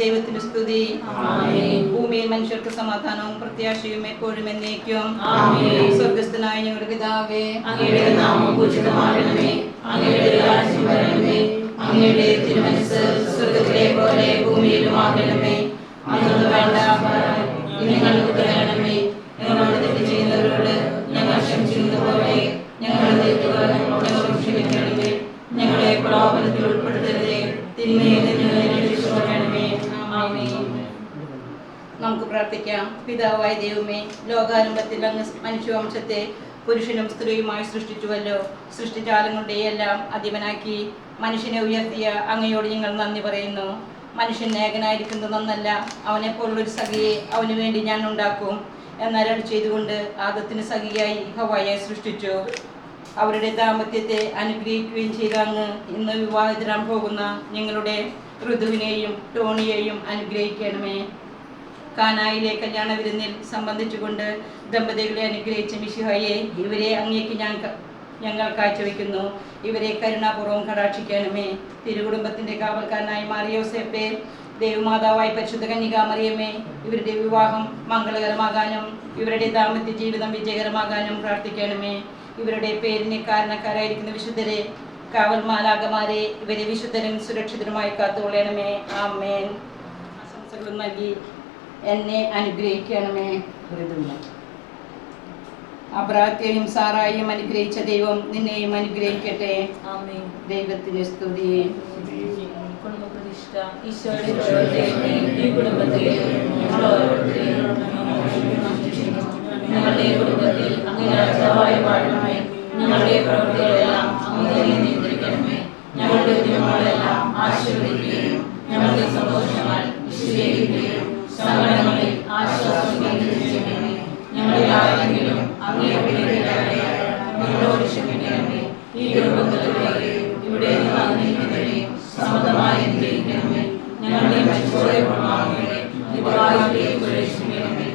ദൈവത്തിന് സ്തുതി. ഭൂമിയിൽ മനുഷ്യർക്ക് സമാധാനവും പ്രത്യാശയും എപ്പോഴും എന്നേക്കും. സ്വർഗസ്ഥനായ ഞങ്ങളുടെ പിതാവേ, അങ്ങയുടെ നാമം പൂജിതമാകണമേ, അങ്ങയുടെ രാജ്യം വരണമേ, അങ്ങയുടെ തിരുമനസ്സ് സ്വർഗത്തിലെ പോലെ ഭൂമിയിലും ആകണമേ. അന്നു വേണ്ട ഇന്ന് ഞങ്ങൾക്ക് തരണമേ, ഞങ്ങളോട് തെറ്റ് ചെയ്യുന്നവരോട് ഞങ്ങൾ ക്ഷമിച്ചിരുന്ന പോലെ ഞങ്ങളുടെ തെറ്റുകൾ ഞങ്ങളോട് ക്ഷമിക്കണമേ, ഞങ്ങളെ പ്രലോഭനത്തിൽ ഉൾപ്പെടുത്തരുതേ, തിന്മയിൽ നിന്ന് ഞങ്ങളെ രക്ഷിച്ചുകൊള്ളണമേ. നമുക്ക് പ്രാർത്ഥിക്കാം. പിതാവായ ദൈവമേ, ലോകാരംഭത്തിൽ അങ്ങ് മനുഷ്യവംശത്തെ പുരുഷനും സ്ത്രീയുമായി സൃഷ്ടിച്ചുവല്ലോ. സൃഷ്ടിജാലം കൊണ്ടേയെല്ലാം അധിപനാക്കി മനുഷ്യനെ ഉയർത്തിയ അങ്ങയോട് ഞങ്ങൾ നന്ദി പറയുന്നു. മനുഷ്യൻ ഏകനായിരിക്കുന്നത് നന്നല്ല, അവനെപ്പോലുള്ളൊരു സഖിയെ അവന് വേണ്ടി ഞാൻ ഉണ്ടാക്കും എന്നരൾ ചെയ്തുകൊണ്ട് ആദത്തിന് സഖിയായി ഹവ്വായെ സൃഷ്ടിച്ചു. അവരുടെ ദാമ്പത്യത്തെ അനുഗ്രഹിക്കുകയും ചെയ്ത അങ്ങ് ഇന്ന് വിവാഹിതരാൻ പോകുന്ന ഞങ്ങളുടെ ഋതുവിനെയും ടോണിയെയും അനുഗ്രഹിക്കണമേ. കാനായിലെ കല്യാണ വിരുന്നിൽ സംബന്ധിച്ചുകൊണ്ട് ദമ്പതികളെ അനുഗ്രഹിച്ച മിശിഹായെ, ഇവരെ അങ്ങേക്ക് ഞങ്ങൾ കാഴ്ചവെക്കുന്നു. ഇവരെ കരുണാപൂർവ്വം കടാക്ഷിക്കണമേ. തിരുകുടുംബത്തിന്റെ കാവൽക്കാരനായി മാറിയോസേപ്പെ, ദേവമാതാവായി പരിശുദ്ധ കന്യകാമറിയമേ, ഇവരുടെ വിവാഹം മംഗളകരമാകാനും ഇവരുടെ ദാമ്പത്യ ജീവിതം വിജയകരമാകാനും പ്രാർത്ഥിക്കണമേ. ഇവരുടെ പേരിന് കാരണക്കാരായിരിക്കുന്ന വിശുദ്ധരെ, കാവൽ മാലാഖമാരെ, ഇവരെ വിശുദ്ധരും സുരക്ഷിതരുമായി കാത്തുകൊള്ളണമേ. ആമേൻ. ആശംസകളും നൽകി എന്നെ അനുഗ്രഹിക്കണമേ. അബ്രാഹത്തെയും സാറായെയും അനുഗ്രഹിച്ച ദൈവം നിന്നെയും അനുഗ്രഹിക്കട്ടെ. ദൈവത്തിന് സ്തുതി. ഞങ്ങളുടെ കുടുംബത്തിൽ അങ്ങ് രാജാവായി വാഴണമേ. ഞങ്ങളുടെ പ്രവൃത്തികളെല്ലാം അങ്ങ് നിയന്ത്രിക്കണമേ. ഞങ്ങളുടെ ഉദ്യമങ്ങളെല്ലാം ആശീർവദിക്കുകയും ഞങ്ങളുടെ സന്തോഷങ്ങൾ വിശദീകരിക്കുകയും സങ്കടങ്ങളിൽ ആശ്വാസം കേന്ദ്രീകരിക്കണമേ. ഞങ്ങളിൽ ആരെങ്കിലും അങ്ങേ ഞങ്ങളോട് ക്ഷമിക്കണമേ. ഈ കുടുംബത്തിലൂടെ ഇവിടെ നിന്നിരിക്കുന്നവരെയും സമതമായി അനുഗ്രഹിക്കണമേ. ഞങ്ങളുടെ മരിച്ചോടെ കൊള്ളാമേ, നിത്യവായുവിലേക്ക് പ്രവേശിക്കണമേ.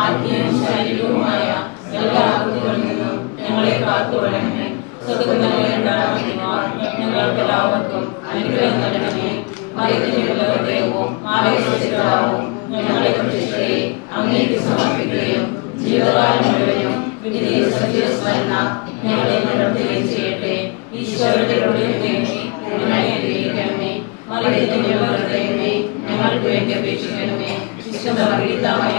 ആത്മീയവും ശാരീരികവുമായ എല്ലാ ആപത്തുകളിൽ നിന്നും ഞങ്ങളെ കാത്തുകൊള്ളണമേ. ഞങ്ങൾക്ക് എല്ലാവർക്കും അനുഗ്രഹം നൽകണമേ. മറിയത്തിനുള്ള ദൈവവും മാവേശിതാവും ഞങ്ങളെ പ്രതീക്ഷയെ അങ്ങേക്ക് സമർപ്പിക്കുകയും ജീവിതകാലം മുഴുവനും വിധിയെ സത്യസ്മരണ ഞങ്ങളെ നടത്തുകയും ചെയ്യട്ടെ. ഈശോയുടെ അനുഗ്രഹിക്കണമേ. മറിയത്തിനുള്ള ദൈവമേ, ഞങ്ങൾക്ക് വേണ്ടി അപേക്ഷിക്കണമേ. ശിശുമറിയത്താമേ,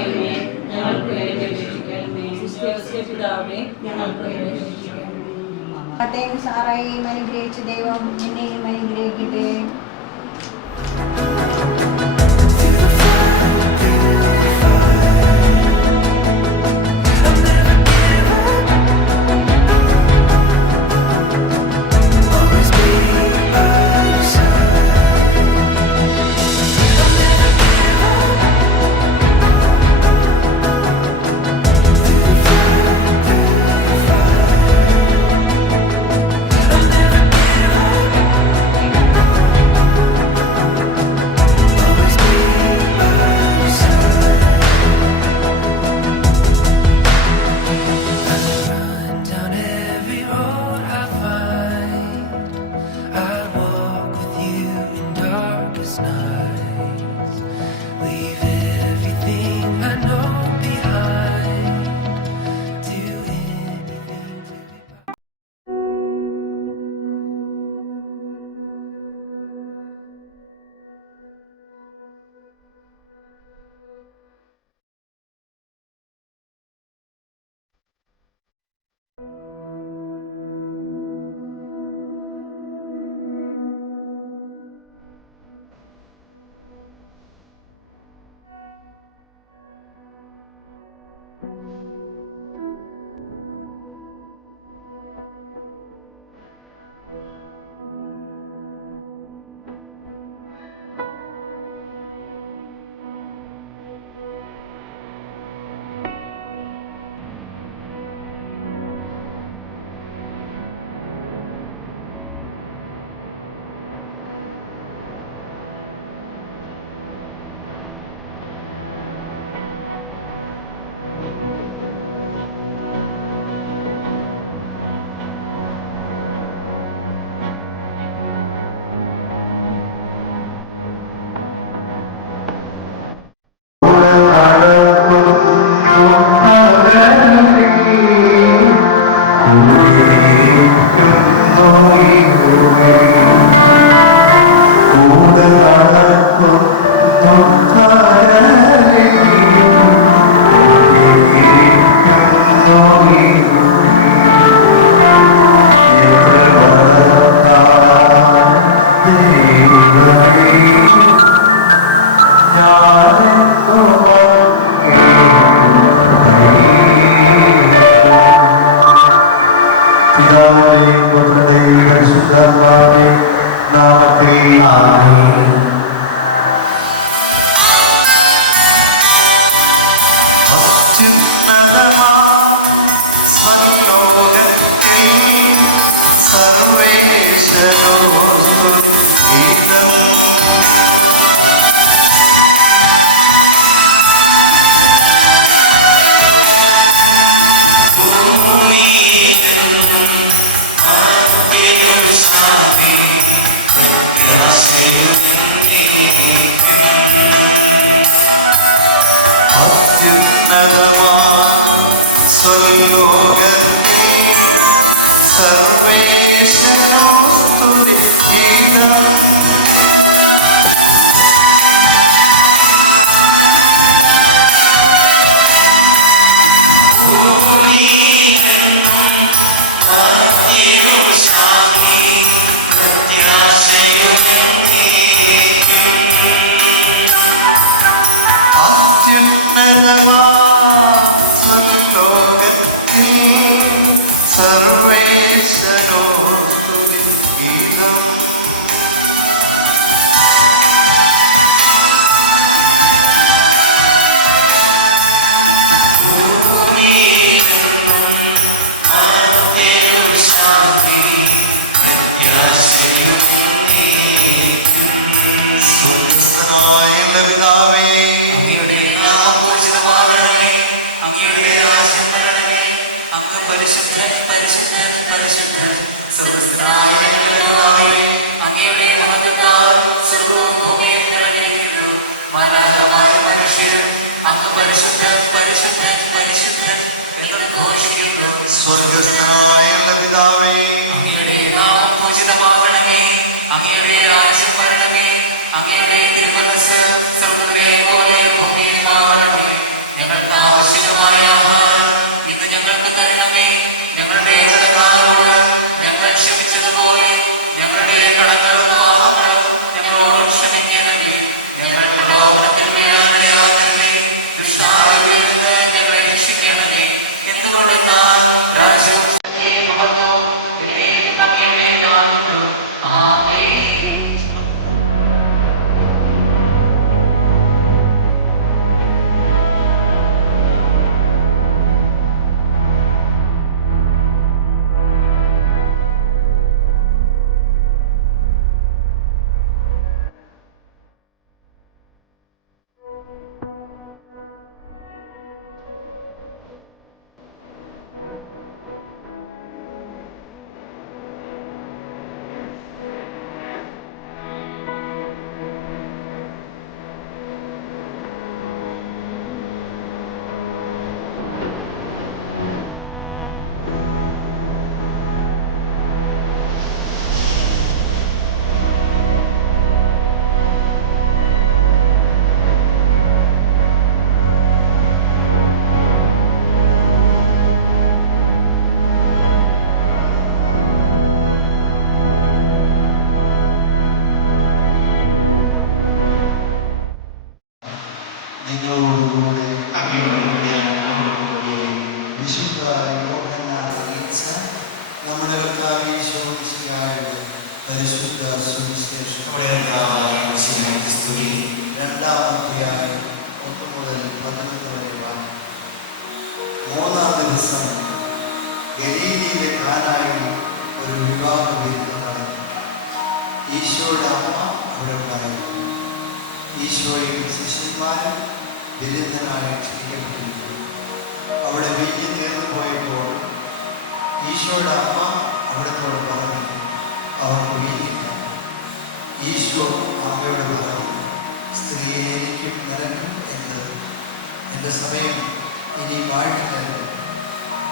ഞങ്ങൾക്ക് വേണ്ടി അപേക്ഷിക്കണമേ. പിതാവേ, ഞങ്ങൾക്ക് വേണ്ടി അബ്രാഹത്തെയും സാറായെയും അനുഗ്രഹിച്ച ദൈവം എന്നെയും അനുഗ്രഹിക്കട്ടെ.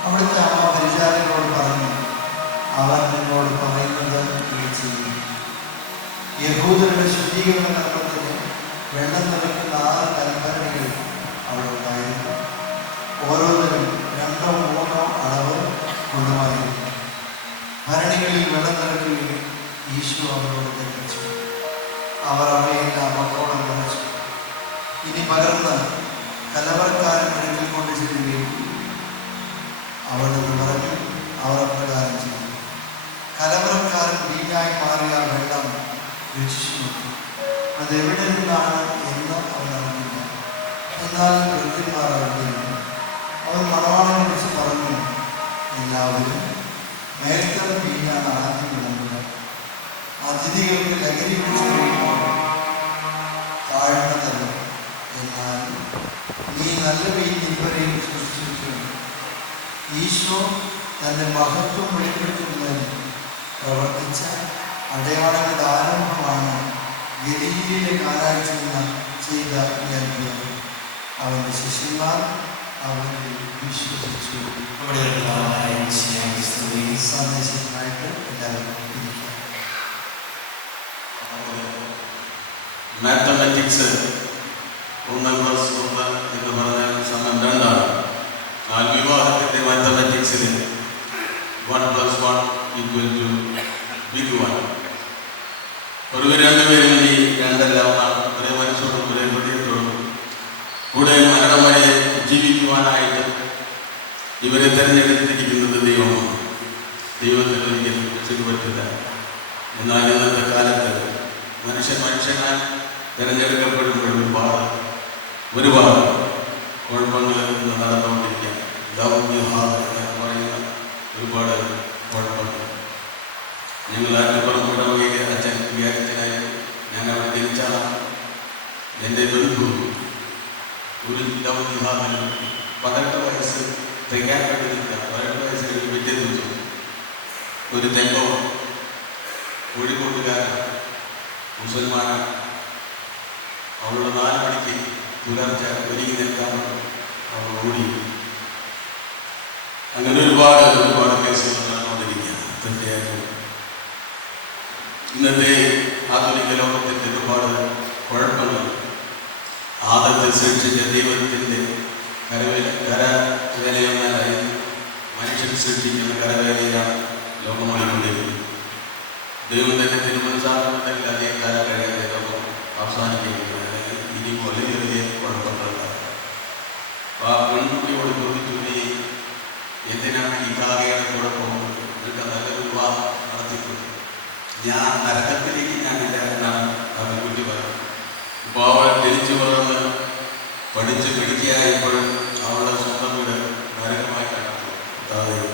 അവിടുത്തെ അമ്മ പരിചാരകരോട് പറഞ്ഞു, അവർ നിന്നോട് പറയും യഹൂദരുടെ ശുദ്ധീകരണ കർമ്മത്തിന് വെള്ളം നിറയ്ക്കുന്ന 6 കൽഭരണികൾ അവിടെ ഉണ്ടായിരുന്നു. ഓരോന്നിനും 2 3 അളവ് കൊണ്ടുമായിരുന്നു. ഭരണികളിൽ വെള്ളം നിറയ്ക്കുകയും ഈശോ അവരോട് കൽപ്പിച്ചു. അവർ അവയെല്ലാം അപ്പോളം നിറച്ചു. ഇനി പകർന്ന് കലവറക്കാരൻ അടുക്കൽ കൊണ്ട് ചെല്ലുകയും അവിടെ നിന്ന് പറഞ്ഞു. അവർ അപ്രകാരം ചെയ്തു. കലവറക്കാരൻ വീഞ്ഞായി മാറിയ വെള്ളം രുചിച്ചു നോക്കി. അതെവിടെ നിന്നാണ് എന്ന് അവൻ അറിഞ്ഞില്ല. എന്നാൽ വൃദ്ധന്മാർ അറിഞ്ഞിരുന്നു. അവർ മണവാളനെ കുറിച്ച് പറഞ്ഞു, എല്ലാവരും മേൽത്തരം വീഞ്ഞാണ് ആദ്യം വിളമ്പുക. അതിഥികൾക്ക് ലഹരി പിടിച്ചു കഴിയുമ്പോൾ താഴ്ന്നതല്ല. എന്നാൽ നീ നല്ല വീഞ്ഞ് ഇവരെയും സൃഷ്ടിച്ചു. ഈശോ തൻ്റെ മഹത്വം വെളിപ്പെടുത്തുന്നതിന് പ്രവർത്തിച്ച അടയാളങ്ങളുടെ ആരംഭമാണ് ഗലീലയിലെ കാനായിൽ ചെയ്ത ഈ അത്ഭുതം. അവൻ്റെ ശിഷ്യന്മാർ അവനിൽ വിശ്വസിച്ചു. സന്ദേശത്തിനായിട്ട് എല്ലാവരും ഇരിക്കുക. മാത്തമാറ്റിക്സ് 1+1 എന്ന് പറഞ്ഞാൽ സമം 2 ആണ്. എന്നാൽ വിവാഹത്തിൻ്റെ മാത്തമാറ്റിക്സിൽ 1+1 = 1. ഒരു 2 പേരും ഈ 2 ഒന്നാണ്. ഒരേ മനസ്സോടും ഒരേ ഹൃദയത്തോടും കൂടെ മരണം വരെ ജീവിക്കുവാനായിട്ട് ഇവരെ തിരഞ്ഞെടുത്തിരിക്കുന്നത് ദൈവമാണ്. ദൈവത്തിന് ഒരിക്കലും ശരിപറ്റില്ല. എന്നാൽ ഇന്നത്തെ കാലത്ത് മനുഷ്യനാൽ തിരഞ്ഞെടുക്കപ്പെടുമ്പോൾ ഒരുപാട് കുഴപ്പങ്ങൾ ഇന്ന് നടന്നുകൊണ്ടിരിക്കുകയാണ്. ദൗർവിഹാരം എന്ന് പറയുന്ന ഒരുപാട് കുഴപ്പങ്ങൾ. ഞങ്ങൾ ആറ്റുപുറം ഇടവകയിലെ അച്ഛൻ വിചാരിച്ചനായി ഞാൻ അവിടെ ജനിച്ചാണ്. എൻ്റെ ബന്ധു ഒരു ദൗർവിഹാരം 18 വയസ്സ് തികയാൻ വേണ്ടിയില്ല. 18 വയസ്സിൽ വിദ്യാഭ്യാസം ഒരു തെങ്ങോ കോഴിക്കോട്ടുകാരൻ മുസൽമാനാണ്. അവളുടെ 4 മണിക്ക് പുലർച്ചെ ഒരുങ്ങി നിൽക്കാൻ അവൾ ഓടി. അങ്ങനെ ഒരുപാട് കേസുകൾ നടന്നുകൊണ്ടിരിക്കുകയാണ്. തീർച്ചയായിട്ടും ഇന്നത്തെ ആധുനിക ലോകത്തിൻ്റെ ഒരുപാട് കുഴപ്പങ്ങൾ ആദത്തെ സൃഷ്ടിച്ച ദൈവത്തിൻ്റെ കരവേലയെന്നാലായി മനുഷ്യൻ സൃഷ്ടിക്കുന്ന കരവേലയാണ് ലോകമായിക്കൊണ്ടിരിക്കുന്നത്. ദൈവം തന്നെ തിരുമനസാകുന്നുണ്ടെങ്കിൽ അതേ കാലം കഴിയാതെ ലോകം അവസാനിക്കുന്നത്. അല്ലെങ്കിൽ ഇനി വലിയ കുഴപ്പങ്ങളുണ്ടാകും. ആ പെൺകുട്ടിയോട് ചോദിച്ചു, നീ എന്തിനാണ് ഈ കാകയുടെ കൂടെ പോകുന്നത്? എന്നിട്ട് നല്ലൊരു വിവാഹം നടത്തിക്കൊണ്ട് ഞാൻ നരകത്തിലേക്ക് ഞാനില്ല എന്നാണ് ആ പെൺകുട്ടി പറയുന്നത്. ഇപ്പോൾ അവൾ ജനിച്ചു വളർന്ന് പഠിച്ച് പിടിക്കുകയായപ്പോൾ അവളുടെ സ്വന്തം വീട് നരകമായി കണ്ടെത്തും. അതായത്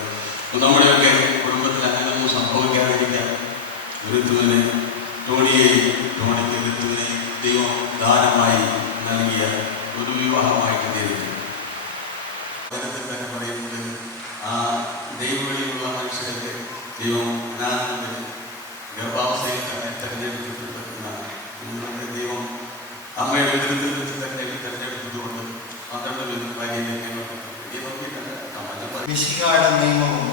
നമ്മുടെയൊക്കെ കുടുംബത്തിൽ അങ്ങനെയൊന്നും സംഭവിക്കാതിരിക്കാൻ ഋതുവിന് ടോണിക്ക് ഋതുവിനെ ദൈവം ദാനമായി നൽകിയ ഒരു വിവാഹമായിട്ട് തീരുന്നു. തരത്തിൽ തന്നെ പറയുന്നത് ആ ദൈവവഴിയുള്ള മനുഷ്യരുടെ ദൈവം അനാഥത്തിൽ ഗർഭാവസ്ഥയിൽ തന്നെ തിരഞ്ഞെടുക്കപ്പെടുന്നതാണ്. നിങ്ങളുടെ ദൈവം അമ്മയുടെ വിധത്തിൽ വെച്ച് തന്നെ തിരഞ്ഞെടുത്തതുകൊണ്ട് 12 ഭാര്യയിലേക്ക് മിശിഹായുടെ നിയമവും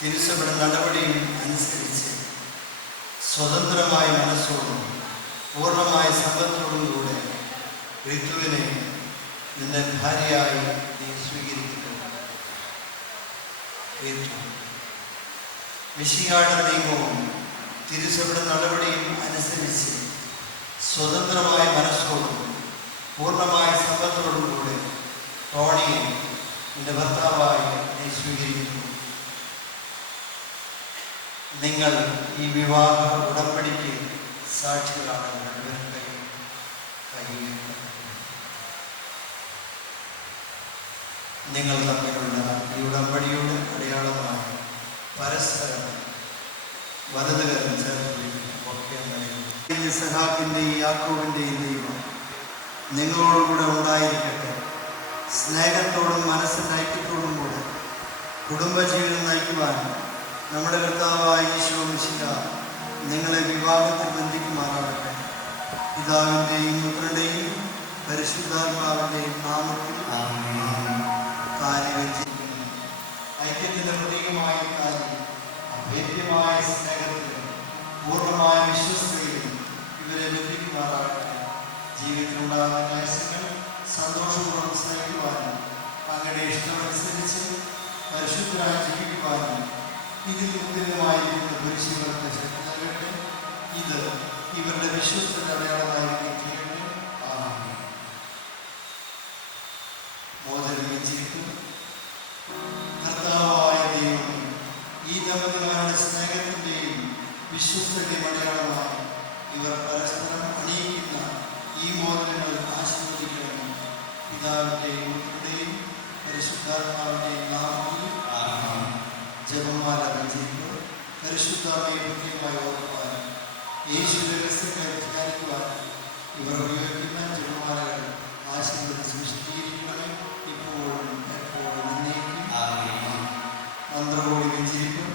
തിരുസഭയുടെ നടപടിയും അനുസരിച്ച് സ്വതന്ത്രമായ മനസ്സോടും പൂർണ്ണമായ സമ്പത്തോടും കൂടെ ഋതുവിനെ നിന്റെ ഭാര്യയായി നീ സ്വീകരിക്കുന്നു. മിശിഹായുടെ നിയമവും തിരുസഭയുടെ നടപടിയും അനുസരിച്ച് സ്വതന്ത്രമായ മനസ്സോടും പൂർണ്ണമായ സമ്പത്തോടും കൂടെ ടോണിയെ നിന്റെ ഭർത്താവായി നീ സ്വീകരിക്കുന്നു. നിങ്ങൾ ഈ വിവാഹ ഉടമ്പടിക്ക് സാക്ഷികളാണ്. നിങ്ങൾ തമ്മിലുള്ള ഈ ഉടമ്പടിയുടെ അടയാളമായി പരസ്പരം വലതുകരം ചേർത്ത് ഇസഹാക്കിൻ്റെയും യാക്കോബിൻ്റെയും ദൈവം നിങ്ങളോടുകൂടെ ഉണ്ടായിരിക്കട്ടെ. സ്നേഹത്തോടും മനസ്സിൻ്റെ ഐക്യത്തോടും കൂടെ കുടുംബജീവിതം നയിക്കുവാൻ നമ്മുടെ കർത്താവായ ഈശോ മിശിഹ നിങ്ങളെ വിവാഹത്തിൽ ബന്ധിക്കുമാറാകട്ടെ. പിതാവിൻ്റെയും പുത്രൻ്റെയും പരിശുദ്ധാത്മാവിൻ്റെയും നാമത്തിൽ കാര്യങ്ങൾ ചെയ്യുന്നു. ഐക്യത്തിൻ്റെ പ്രതീകമായ കാര്യം അഭേദ്യമായ സ്നേഹത്തിലും പൂർണ്ണമായ വിശ്വസ്തയിലും ജീവിതത്തിലുണ്ടാകുന്ന ക്ലേശങ്ങൾ സന്തോഷപൂർവ്വം സ്നേഹിക്കുവാനും അങ്ങയുടെ ഇഷ്ടമനുസരിച്ച് പരിശുദ്ധരായി ജീവിക്കുവാനും ഇതിൽ മുദ്രിതമായിരിക്കുന്ന പുരുഷന്മാർക്ക് ശക്തി നൽകട്ടെ. ഇത് ഇവരുടെ വിശ്വസത്തിന്റെ അടയാളമായിരിക്കും ചെയ്യട്ടെ. ആമേൻ. മോചനം വെച്ചിരിക്കും. കർത്താവായ ദൈവമേ, ഈ ദമ്പതിമാരുടെ സ്നേഹത്തിന്റെയും വിശ്വസ്തയുടെയും അടയാളമായി ഇവർ പരസ്പരം അണിയിക്കുന്ന ഈ മോചനങ്ങൾ ആശീർവദിക്കണം. പിതാവിന്റെയും പുത്രന്റെയും പരിശുദ്ധാത്മാവിന്റെയും നാമത്തിൽ ജപമാല വിജയിക്കുക. പരിശുദ്ധാത്മയെ കൃത്യമായി ഓർക്കുവാനും യേശുവിന്റെ രഹസ്യങ്ങളെ ധ്യാനിക്കുവാനും ഇവർ ഉപയോഗിക്കുന്ന ജപമാലകൾ ആശീർവദിച്ച് വിശദീകരിക്കണമേ. ഇപ്പോഴും എപ്പോഴും മന്ത്രകോടി വെഞ്ചിരിക്കും.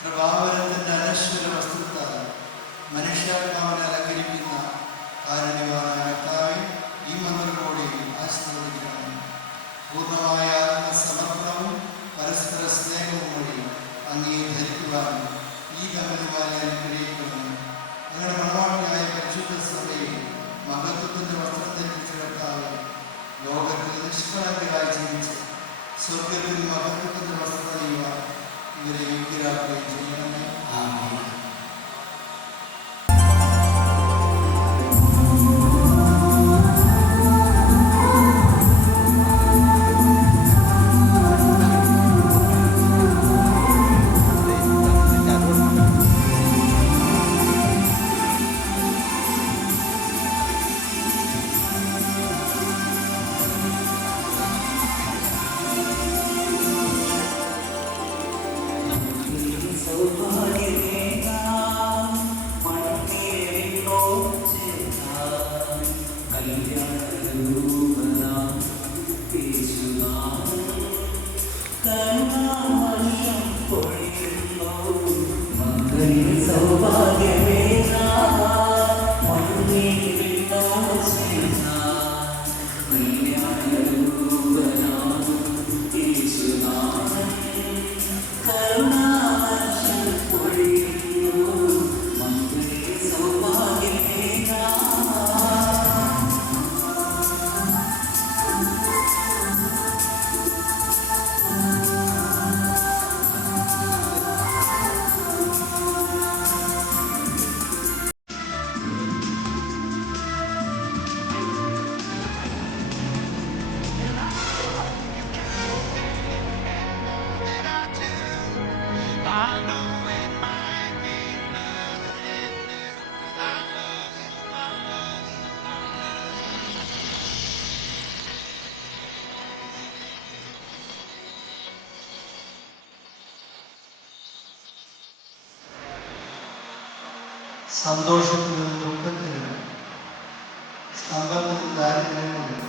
പ്രഭാവരത്തിന്റെ അനശ്വര വസ്തുത്താൽ മനുഷ്യാത്മാവിനെ അലങ്കരിക്കുന്ന കാരുണ്യവാനായ കർത്താവേ, ഈ മന്ത്രകോടി ആശീർവദിക്കണം. പൂർണ്ണമായ ആത്മസമർപ്പണവും പരസ്പര സ്നേഹവും വഴി അങ്ങേ ധരിക്കുവാനും ഈ ദമ്പതിമാരെ അനുഗ്രഹിക്കണം. ഞങ്ങളുടെ മണവാട്ടിയായ പരിശുദ്ധ സഭയെ മഹത്വത്തിന്റെ വസ്ത്രം ധരിച്ച കർത്താവേ, ലോകത്തിൽ നിഷ്കളങ്കരായി ജീവിച്ച് സ്വർഗത്തിൽ മഹത്വത്തിന്റെ വസ്ത്രം ധരിക്കുവാൻ ഇവരെ യോഗ്യരാക്കുകയും ചെയ്യണമേ. ആമേൻ. സന്തോഷത്തിലും ദുഃഖത്തിലും സമ്പത്തിലും ദാരിദ്ര്യത്തിലും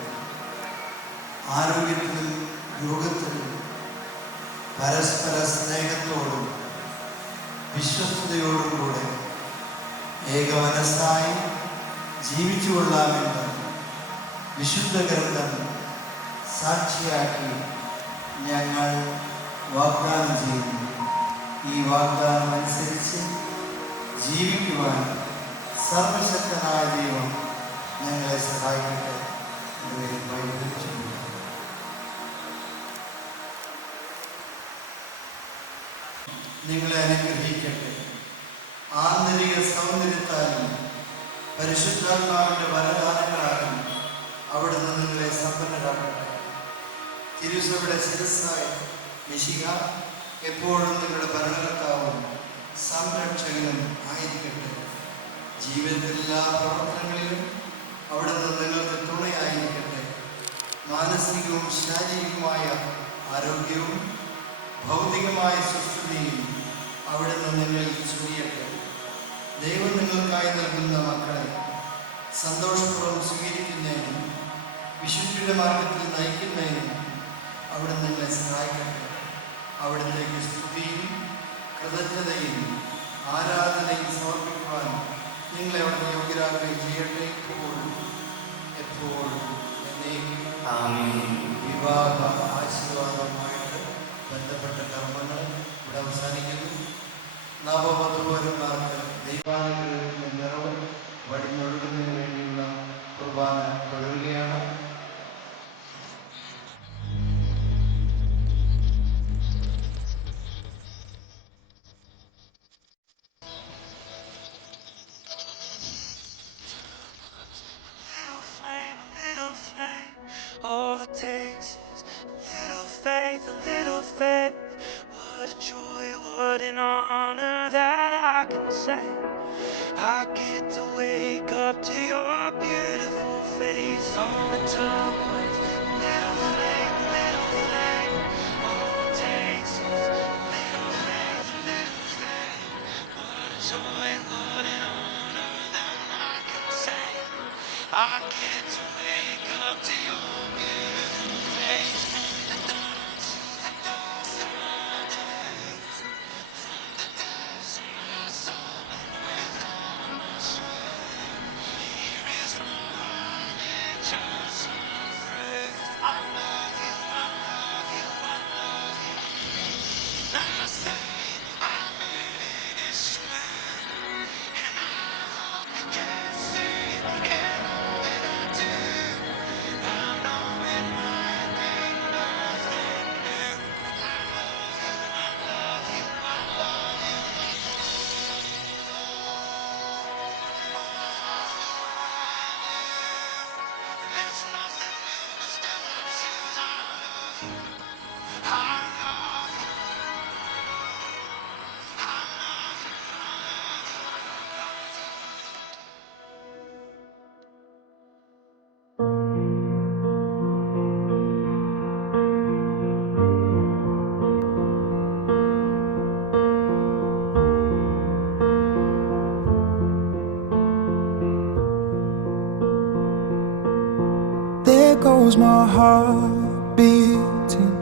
ആരോഗ്യത്തിലും രോഗത്തിലും പരസ്പര സ്നേഹത്തോടും വിശ്വസ്തയോടും കൂടെ ഏകമനസ്സായി ജീവിച്ചുകൊള്ളാമെന്ന് വിശുദ്ധ ഗ്രന്ഥം സാക്ഷിയാക്കി ഞങ്ങൾ വാഗ്ദാനം ചെയ്യുന്നു. ഈ വാഗ്ദാനം അനുസരിച്ച് ജീവിക്കുവാൻ സർവശക്തനായ ദൈവം ഞങ്ങളെ സഹായിക്കട്ടെ. നിങ്ങളെ അനുഗ്രഹിക്കട്ടെ. ആന്തരിക സൗന്ദര്യത്താലും പരിശുദ്ധാത്മാവിന്റെ വരദാനങ്ങളാലും അവിടുന്ന് നിങ്ങളെ സമ്പന്നരാക്കട്ടെ. തിരുസഭയുടെ ശിരസ്സായ മിശിഹ എപ്പോഴും നിങ്ങളുടെ ഭരണകർത്താവും സംരക്ഷകനും ആയിരിക്കട്ടെ. ജീവിതത്തിലെല്ലാ പ്രവർത്തനങ്ങളിലും അവിടുന്ന് നിങ്ങൾക്ക് തുണയായിരിക്കട്ടെ. മാനസികവും ശാരീരികവുമായ ആരോഗ്യവും ഭൗതികമായ സുസ്ഥിതിയും അവിടുന്ന് നിങ്ങളിൽ ചൊരിയട്ടെ. ദൈവം നിങ്ങൾക്കായി നൽകുന്ന മക്കളെ സന്തോഷപൂർവ്വം സ്വീകരിക്കുന്നതിനും വിശുദ്ധിയുടെ മാർഗത്തിൽ നയിക്കുന്നതിനും അവിടുന്ന് നിങ്ങളെ സഹായിക്കട്ടെ. അവിടുത്തേക്ക് സ്തുതിയും കൃതജ്ഞതയും ആരാധനയും സമർപ്പിക്കുവാൻ നിങ്ങളെ അവിടുന്ന് യോഗ്യരാകുകയും ചെയ്യട്ടെ. ഇപ്പോഴും എപ്പോഴും എന്നേക്കും. വിവാഹ ആശീർവാദവുമായിട്ട് ബന്ധപ്പെട്ട കർമ്മങ്ങൾ ഇവിടെ അവസാനിക്കുന്നു. നവവധൂവരന്മാർക്ക് ദൈവാനുഗ്രഹത്തിന്റെ നിറവ് വഴിഞ്ഞൊഴുകുന്നതിന് വേണ്ടിയുള്ള say I get to wake up to your beautiful face on the tubways. Little thing, all it takes is little thing. What a joy, what an honor that I can say I get to wake up to your beautiful face. There goes my heart beating,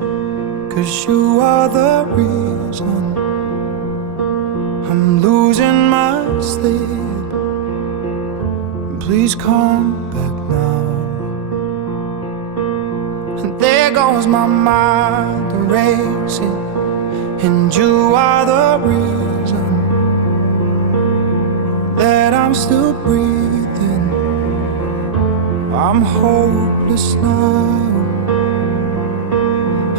'cause you are the reason I'm losing my sleep. Please come back now. And there goes my mind racing, and you are the reason that I'm still breathing. I'm hopeless now.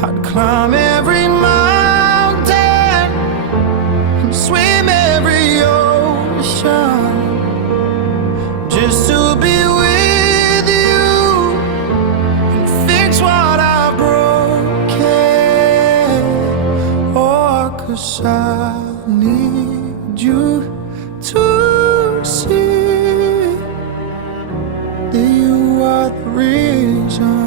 I'd climb every mountain and swim every ocean just to be with you and fix what I've broken. Oh, 'cause I need you to see that you are the reason.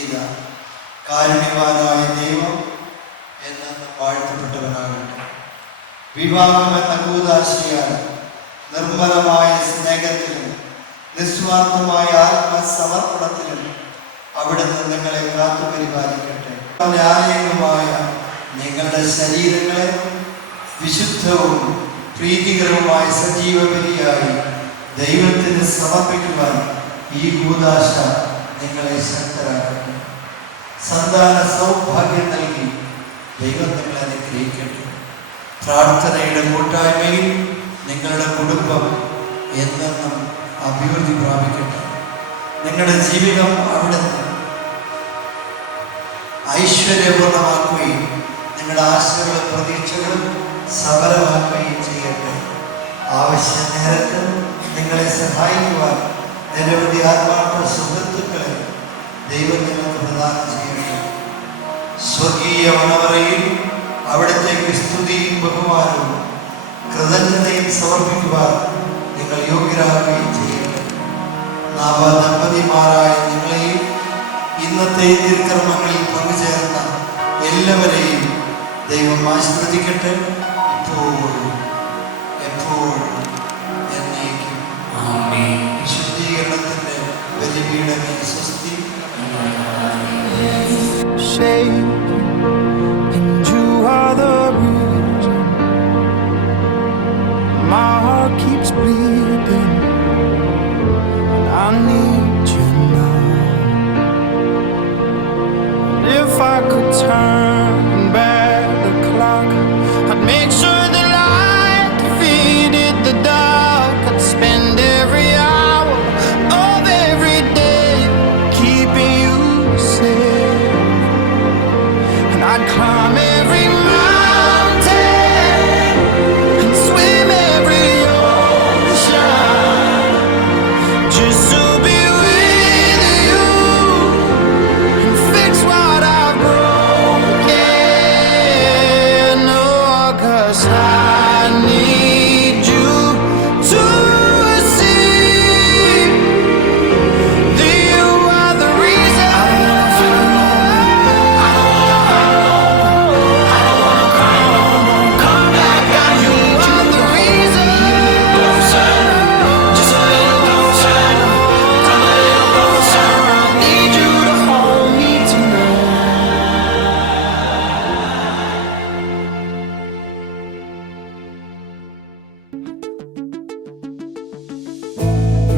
ചെയ്ത കാരുണ്യവാനായ ദൈവം എന്നെന്നും വാഴ്ത്തപ്പെട്ടവനാകട്ടെ. വിവാഹം എന്ന കൂദാശയാൽ നിർമ്മലമായ സ്നേഹത്തിലും നിസ്വാർത്ഥമായ ആത്മസമർപ്പണത്തിലും അവിടുന്ന് നിങ്ങളെ കാത്തുപരിപാലിക്കട്ടെ. ആലയങ്ങളുമായ നിങ്ങളുടെ ശരീരങ്ങളെ വിശുദ്ധവും പ്രീതികരവുമായ സജീവ ബലിയായി ദൈവത്തിന് സമർപ്പിക്കുവാൻ ഈ കൂദാശ നിങ്ങളെ ശക്തരാക്കട്ടെ. സന്താന സൗഭാഗ്യം നൽകി ദൈവം നിങ്ങളെ അനുഗ്രഹിക്കട്ടെ. പ്രാർത്ഥനയുടെ കൂട്ടായ്മയിൽ നിങ്ങളുടെ കുടുംബം എന്നെന്നും അഭിവൃദ്ധി പ്രാപിക്കട്ടെ. നിങ്ങളുടെ ജീവിതം അവിടുന്ന് ഐശ്വര്യപൂർണ്ണമാക്കുകയും നിങ്ങളുടെ ആശകളും പ്രതീക്ഷകളും സഫലമാക്കുകയും ചെയ്യട്ടെ. ആവശ്യ നേരത്ത് നിങ്ങളെ സഹായിക്കുവാൻ നിരവധി ആത്മാർത്ഥ സുഹൃത്തുക്കളെ ദൈവം നിങ്ങൾക്ക് പ്രദാനം ചെയ്യട്ടെ. സ്വർഗീയ വനവറയിൽ അവിടത്തേക്ക് സ്തുതിയും ബഹുമാനവും കൃതജ്ഞതയും സമർപ്പിക്കുവാൻ നിങ്ങൾ യോഗ്യരാകുകയും ചെയ്യട്ടെ. നവദമ്പതിമാരായ നിങ്ങളെയും ഇന്നത്തെ തിരുക്കർമ്മങ്ങളിൽ പങ്കുചേർന്ന എല്ലാവരെയും ദൈവം ആശീർവദിക്കട്ടെ. ഇപ്പോഴും എപ്പോഴും എന്നേക്കും. വിശുദ്ധീകരണത്തിന്റെ ബലിപീഠമേ സ്വസ്തി. And you are the reason my heart keeps bleeding. I need you now. If I could turn back the clock, I'd make sure the light defeated the dark. I'd spend every hour of every day keeping you safe, and I'd climb every mountain and swim every ocean just to be with you and fix what I've broken. Oh, 'cause I need you to see that you are the reason.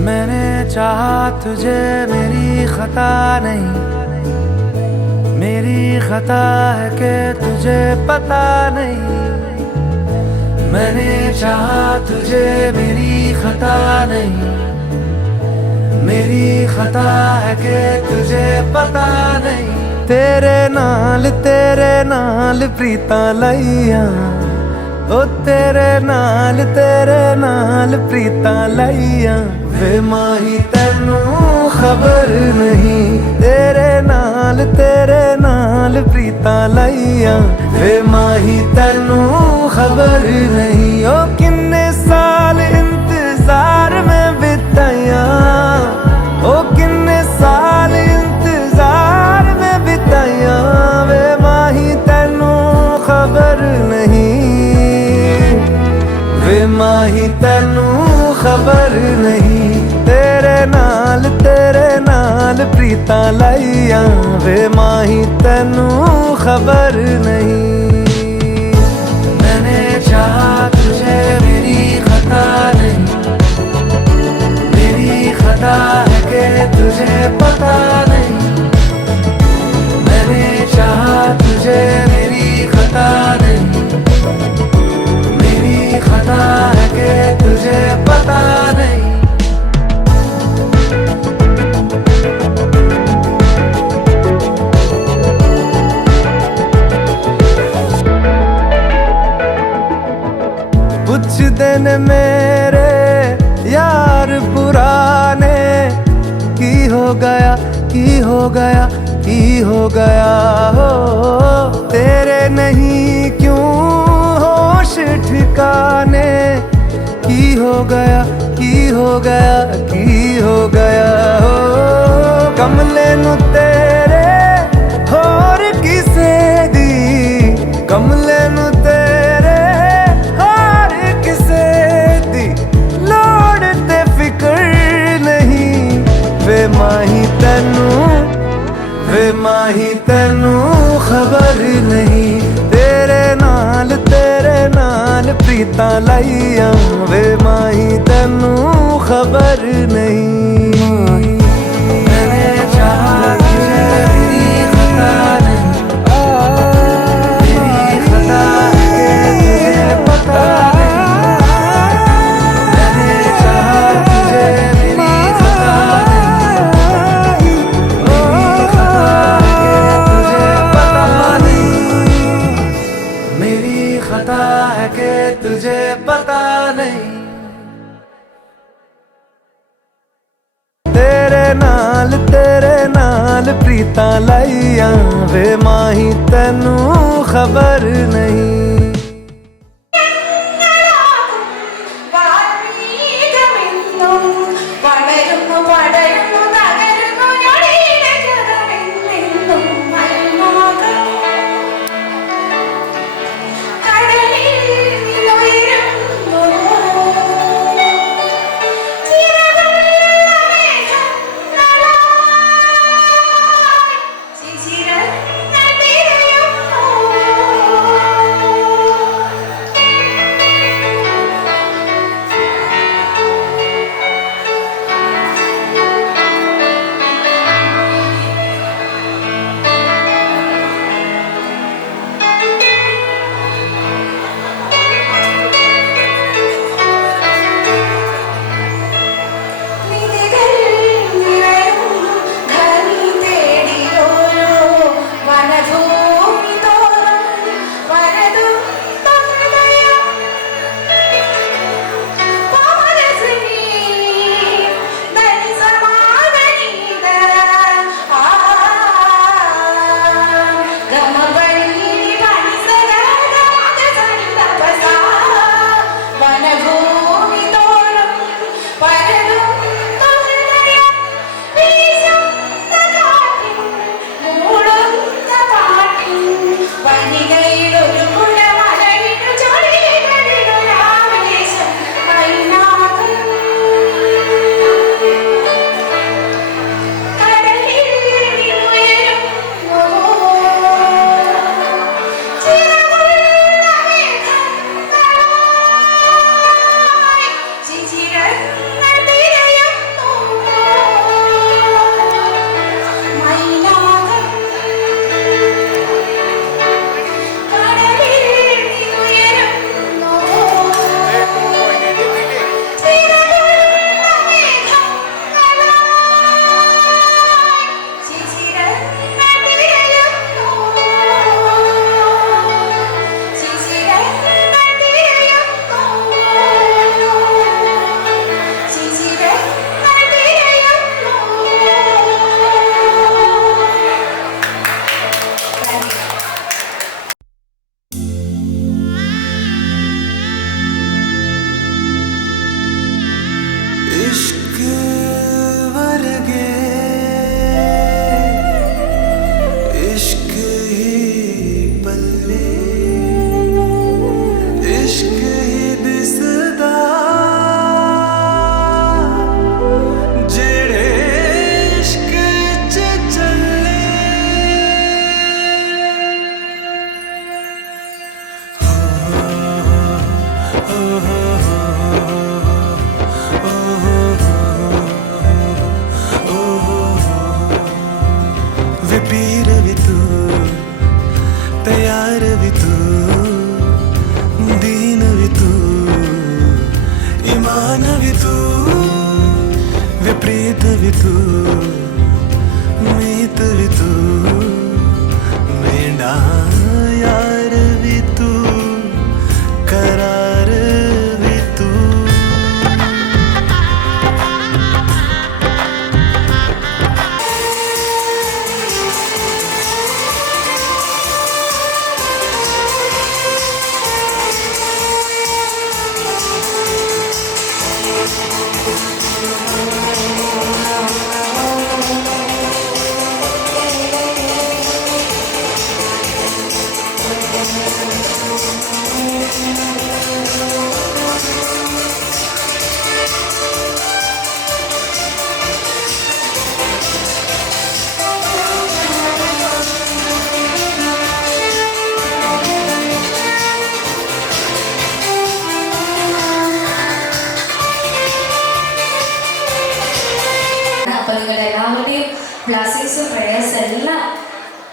मैंने चाहा तुझे, मेरी खता नहीं, मेरी खता है कि तुझे पता नहीं। मैंने चाहा तुझे, मेरी खता नहीं, मेरी खता है कि तुझे पता नहीं। तेरे नाल प्रीतां लाइयां, ओ तेरे नाल प्रीतां लाइयां। वे माही तैनू खबर नहीं, तेरे नाल प्रीतां लाइयां। वे माही तैनू खबर नहीं, ओ किन्ने साल इंतजार में बिताया, ओ किन्ने साल इंतजार में बिताया। वे माही तैनू खबर नहीं, वे माही तैनू खबर नहीं। तेरे नाल प्रीतां लाइयां, वे माही तैनू खबर नहीं। मैंने चाहा तुझे, मेरी खता नहीं, मेरी खता है कि तुझे पता नहीं। मैंने चाहा तुझे, मेरी खता नहीं, मेरी खता है कि तुझे पता नहीं। कुछ दिन मेरे यार पुराने की हो गया, की हो गया, की हो गया हो। तेरे नहीं क्यों होश ठिकाने, की हो गया, की हो गया, की हो गया हो। कमले नू तेरे माही तेनू खबर नहीं, तेरे नाल प्रीता लाइया वे माही तेनू खबर नहीं। मैंने चाहा तुझे मेरी खता नहीं, मेरी खता है कि तुझे पता नहीं। मैंने चाहा तुझे मेरी खता नहीं, मेरी खता है कि तुझे पता नहीं। मेरी खता है कि तुझे पता नहीं। तेरे नाल प्रीता लाइया वे माही तेनू खबर नहीं।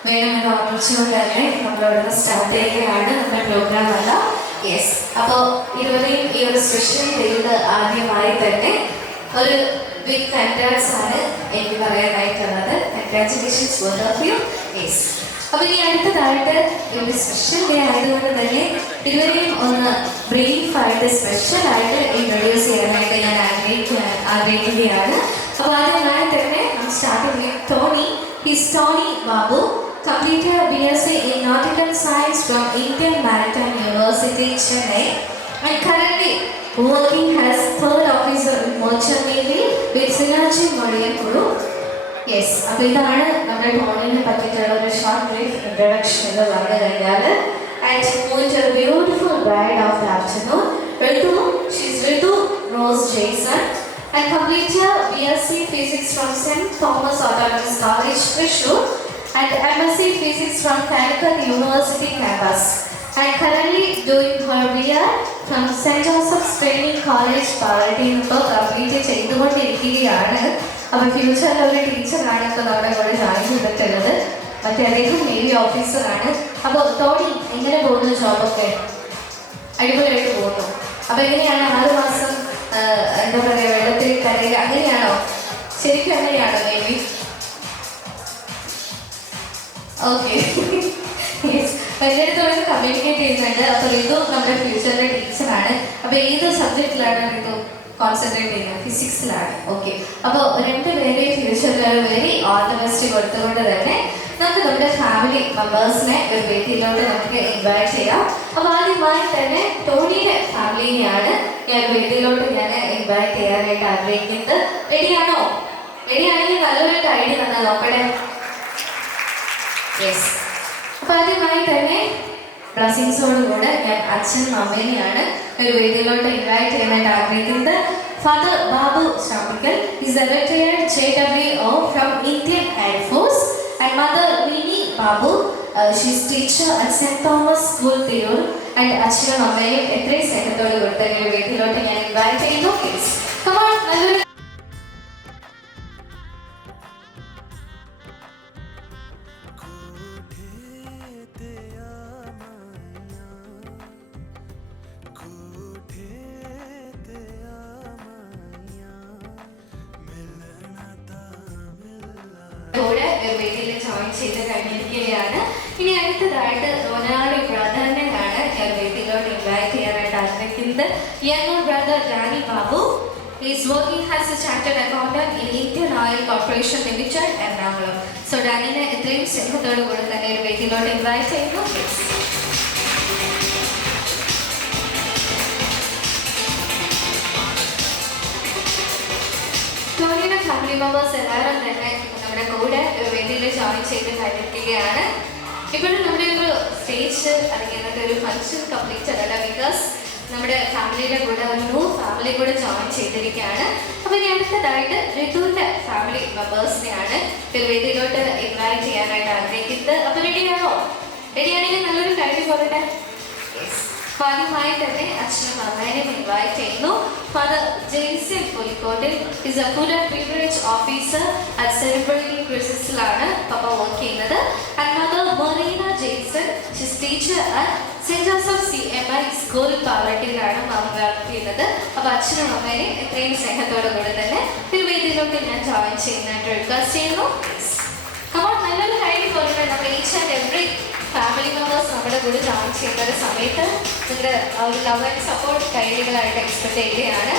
വേണമെന്ന് ഓർമ്മിച്ചുകൊണ്ട് തന്നെ നമ്മളിവിടെ സ്റ്റാർട്ട് ചെയ്യുകയാണ് നമ്മുടെ പ്രോഗ്രാം അല്ല. യെസ്, അപ്പോൾ ഇരുവരെയും ഈ ഒരു സ്പെഷ്യൽ ഡേയിൽ ആദ്യമായി തന്നെ ഒരു ബിഗ് കൺഗ്രാറ്റ്സ് ആണ് എനിക്ക് പറയാനായിട്ടുള്ളത്. Congratulations both of you. Yes, അപ്പോൾ ഇനി അടുത്തതായിട്ട് ഒരു സ്പെഷ്യൽ ഡേ ആയതുകൊണ്ട് തന്നെ ഇരുവരെയും ഒന്ന് ബ്രീഫായിട്ട് സ്പെഷ്യലായിട്ട് ഇൻട്രൊഡ്യൂസ് ചെയ്യാനായിട്ട് ഞാൻ ആഗ്രഹിക്കുകയാണ്. അപ്പോൾ ആദ്യമായി തന്നെ start with Tony. His Tony Babu completed BSc in Nautical Science from Indian Maritime University, Chennai, and currently working as third officer in Merchant Navy with Synergy Marine Crew. Yes, അപ്പോൾ ഇതാണ് നമ്മുടെ ടോണിനെ പറ്റിയിട്ടുള്ള ഒരു ഷോർട്ട് ബ്രീഫ് ഇൻട്രൊഡക്ഷൻ എന്ന് പറഞ്ഞു കഴിഞ്ഞാൽ. And move to beautiful bride of the afternoon Ritu. She is Ritu Rose Jason and completed BSc Physics from St. Thomas Autonomous College, Thrissur, and MSc Physics from Calicut University campus, and currently doing her BA from St. Joseph's Training College, Paladin. ഇപ്പോൾ complete ചെയ്തുകൊണ്ടിരിക്കുകയാണ്. അപ്പോൾ ഫ്യൂച്ചറിൽ ഒരു ടീച്ചറാണ് ഇപ്പോൾ നമ്മുടെ കൂടെ join ചെയ്തിട്ടുള്ളത്. മറ്റേ അദ്ദേഹം നേവി ഓഫീസറാണ്. അപ്പോൾ ടോണി എങ്ങനെ പോകുന്നു? ജോബൊക്കെ അടിപൊളിയായിട്ട് പോകുന്നു. അപ്പോൾ എങ്ങനെയാണ് 6 മാസം എന്താ പറയുക വെള്ളത്തിൽ കരയുക അങ്ങനെയാണോ? ശരിക്കും അങ്ങനെയാണോ നേവി? ഓക്കെ, എൻ്റെ അടുത്തോട് കമ്മ്യൂണിക്കേറ്റ് ചെയ്യുന്നുണ്ട്. അപ്പോൾ ഇത് നമ്മുടെ ഫ്യൂച്ചറിലെ ടീച്ചറാണ്. അപ്പോൾ ഏത് സബ്ജക്റ്റിലാണ് ഇത് കോൺസെൻട്രേറ്റ് ചെയ്യുന്നത്? ഫിസിക്സിലാണ്. ഓക്കെ, അപ്പോൾ 2 പേരെയും ഫ്യൂച്ചറിൽ വെരി ഓൾ ദ ബെസ്റ്റ് കൊടുത്തുകൊണ്ട് തന്നെ നമുക്ക് നമ്മുടെ ഫാമിലി മെമ്പേഴ്സിനെ ഒരു വേദിയിലോട്ട് നമുക്ക് ഇൻവൈറ്റ് ചെയ്യാം. അപ്പോൾ ആദ്യമായി തന്നെ ടോണിയുടെ ഫാമിലിനെയാണ് ഞാൻ വേദിയിലോട്ട് ഞാൻ ഇൻവൈറ്റ് ചെയ്യാനായിട്ട് ആഗ്രഹിക്കുന്നത്. റെഡിയാണോ? റെഡിയാണെങ്കിൽ നല്ലൊരു ഐഡിയ തന്നെ നോക്കട്ടെ. യെസ്, അപ്പോൾ ആദ്യമായി തന്നെ ബ്ലസ്സിങ്സോടുകൂടെ ഞാൻ അച്ഛനും അമ്മേനെയാണ് ഒരു വേദിയിലോട്ട് ഇൻവൈറ്റ് ചെയ്യാനായിട്ട് ആഗ്രഹിക്കുന്നത്. Father Babu Sramikkal is a retired JWO from Indian Air Force, and mother Vini Babu, she is teacher at St. Thomas School, Tirur, and അച്ഛനും അമ്മയും എത്രയും സ്നേഹത്തോട് കൊടുത്ത ഒരു വേദിയിലോട്ട് ഞാൻ ഇൻവൈറ്റ് ചെയ്യുന്നു. Please come on. നല്ലൊരു വേദിയിൽ ജോയിൻ ചെയ്ത് കഴിഞ്ഞിരിക്കുകയാണ്. ഇനി അടുത്തതായിട്ട് റൊണാൾഡോ ബ്രദറിനെയാണ് ഞാൻ വേദിയിലോട്ട് ഇൻവൈറ്റ് ചെയ്യാനായിട്ട് ആഗ്രഹിക്കുന്നത്. Younger brother Danny Babu is working as a chartered accountant in Indian Oil Corporation Limited, Ernakulam. So ഡാനിനെ എത്രയും സ്നേഹത്തോടു കൂടെ തന്നെ ഒരു വേദിയിലോട്ട് ഇൻവൈറ്റ് ചെയ്യുന്നു. ടോണിയുടെ ഫാമിലി മെമ്പേഴ്സ് എല്ലാവരും തന്നെ നമ്മുടെ കൂടെ ഒരു വേദിയിൽ ജോയിൻ ചെയ്ത് കഴിഞ്ഞിരിക്കുകയാണ്. ഇപ്പോഴും നമ്മുടെ ഒരു സ്റ്റേജ് അല്ലെങ്കിൽ അങ്ങനത്തെ ഒരു ഫംഗ്ഷൻ കംപ്ലീറ്റ് അല്ല, ബിക്കോസ് നമ്മുടെ ഫാമിലിയുടെ കൂടെ ഒരു ന്യൂ ഫാമിലി കൂടെ ജോയിൻ ചെയ്തിരിക്കുകയാണ്. അപ്പോൾ ഇനി അടുത്തതായിട്ട് ഋതുവിൻ്റെ ഫാമിലി മെമ്പേഴ്സിനെയാണ് ഒരു വേദിയിലോട്ട് ഇൻവൈറ്റ് ചെയ്യാനായിട്ട് ആഗ്രഹിക്കുന്നത്. അപ്പോൾ റെഡിയാണോ? റെഡിയാണെങ്കിൽ നല്ലൊരു കാര്യം പറയട്ടെ. ആദ്യമായി തന്നെ അച്ഛനും അമ്മേനെയും ഇൻവൈറ്റ് ചെയ്യുന്നു. Father Jaison Pulikottil is a food and beverage officer at celebrity ക്രിസിസിലാണ് പപ്പ വർക്ക് ചെയ്യുന്നത്. And mother Marina Jaison she's teacher at Saint Joseph CMI school പാലട്ടിയിലാണ് വർക്ക് ചെയ്യുന്നത്. അപ്പോൾ അച്ഛനും അമ്മേനെയും എത്രയും സ്നേഹത്തോടു കൂടെ തന്നെ ഒരു വേദിയിലോട്ട് ഞാൻ ജോയിൻ ചെയ്യുന്നതായിട്ട് റിക്വസ്റ്റ് ചെയ്യുന്നു. അപ്പോൾ നല്ലൊരു കാര്യം പോലെ നമ്മുടെ each and every family members നമ്മുടെ കൂടെ ജോയിൻ ചെയ്യുന്ന ഒരു സമയത്ത് നിങ്ങളുടെ ഒരു ലവ് ആൻഡ് സപ്പോർട്ട് കൈകളായിട്ട് എക്സ്പെക്ട് ചെയ്യുകയാണ്.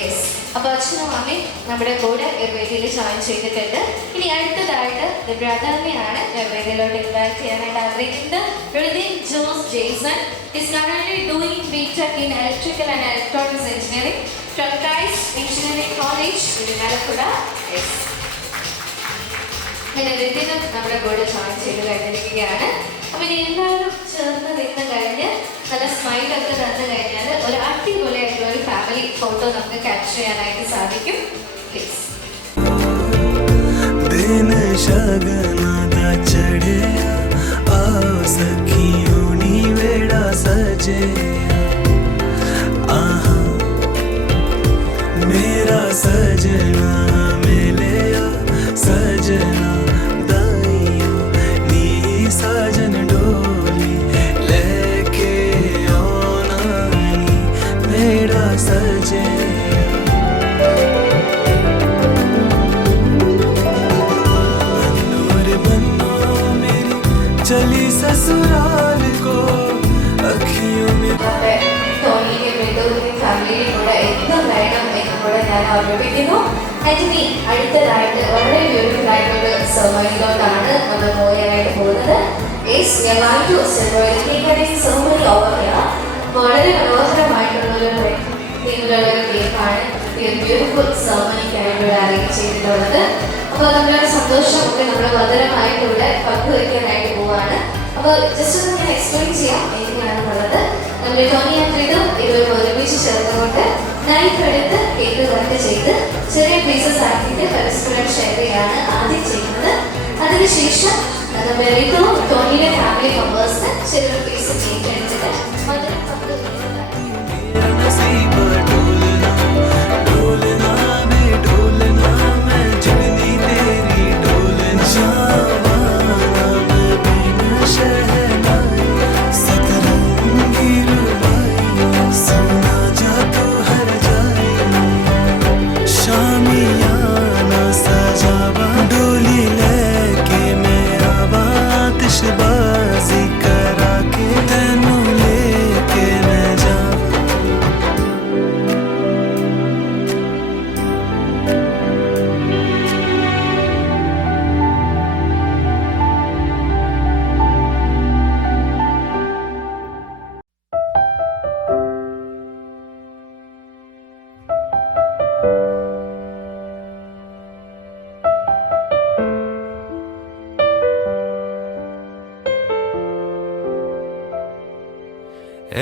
യെസ്, അപ്പോൾ അച്ഛനും അമ്മയും നമ്മുടെ കൂടെ ഒരു വേദിയിൽ ജോയിൻ ചെയ്തിട്ടുണ്ട്. ഇനി അടുത്തതായിട്ട് ബ്രദറിനെയാണ് വേദിയിലോട്ട് ഇൻവൈറ്റ് ചെയ്യാനായിട്ട് ആഗ്രഹിക്കുന്നത്. Rithin Jose Jaison is currently doing BTech in Electrical and Electronics Engineering from Christ Engineering College, Malappuram. Yes. അങ്ങനെ ഋതിനും നമ്മുടെ കൂടെ ജോയിൻ ചെയ്ത് കഴിഞ്ഞിരിക്കുകയാണ്. അപ്പോൾ ഇനി എല്ലാവരും ചേർന്ന് നിന്ന് കഴിഞ്ഞ് നല്ല സ്മൈലൊക്കെ തന്നു കഴിഞ്ഞാൽ ഒരു അടിപൊളിയായിട്ടുള്ള ഒരു ഫാമിലി ഫോട്ടോ നമുക്ക് ക്യാപ്ചർ ചെയ്യാനായിട്ട് സാധിക്കും. പ്ലീസ്. मेरा सजना मिले सजना दाइयों नी चली ससुराल को अखियों में നമ്മുടെ ടോണിയുടെ വീടുകളിൽ ഫാമിലിയിൽ കൂടെ എന്തും വേണം എന്നും കൂടെ ഞാൻ ഓർമ്മിപ്പിക്കുന്നു. ഇനി അടുത്തതായിട്ട് വളരെ ബ്യൂട്ടിഫുൾ ആയിട്ടുള്ള സെർമണിയിലോട്ടാണ് നമ്മൾ പോകാനായിട്ട് പോകുന്നത്. വളരെ മനോഹരമായിട്ടുള്ളൊരു തീമിലുള്ളൊരു കേക്കാണ് ബ്യൂട്ടിഫുൾ സെർമണിക്കായിട്ട് അറേഞ്ച് ചെയ്തിട്ടുള്ളത്. അപ്പോൾ നമ്മുടെ സന്തോഷമൊക്കെ നമ്മൾ ഭദ്രമായിട്ടിവിടെ പങ്കുവയ്ക്കാനായിട്ട് പോവുകയാണ്. അപ്പോൾ ജസ്റ്റ് ഒന്ന് ഞാൻ എക്സ്പ്ലെയിൻ ചെയ്യാം എങ്ങനെയാണെന്നുള്ളത്. നമ്മുടെ ടോണി ആൻഡ്രീതും ഇതുവരെ ഒരുമിച്ച് ചേർന്നുകൊണ്ട് നൈഫ് എടുത്ത് കേക്ക് കട്ട് ചെയ്ത് ചെറിയ പീസസ് ആക്കിയിട്ട് പരസ്പരം ഷെയർ ചെയ്യാണ് ആദ്യം ചെയ്യുന്നത്. അതിനുശേഷം നമ്മുടെ റിതുവും ടോണിയുടെ ഫാമിലി മെമ്പേഴ്സിന് ചെറിയൊരു പീസ് കേക്ക് എടുത്തിട്ട് മധുരം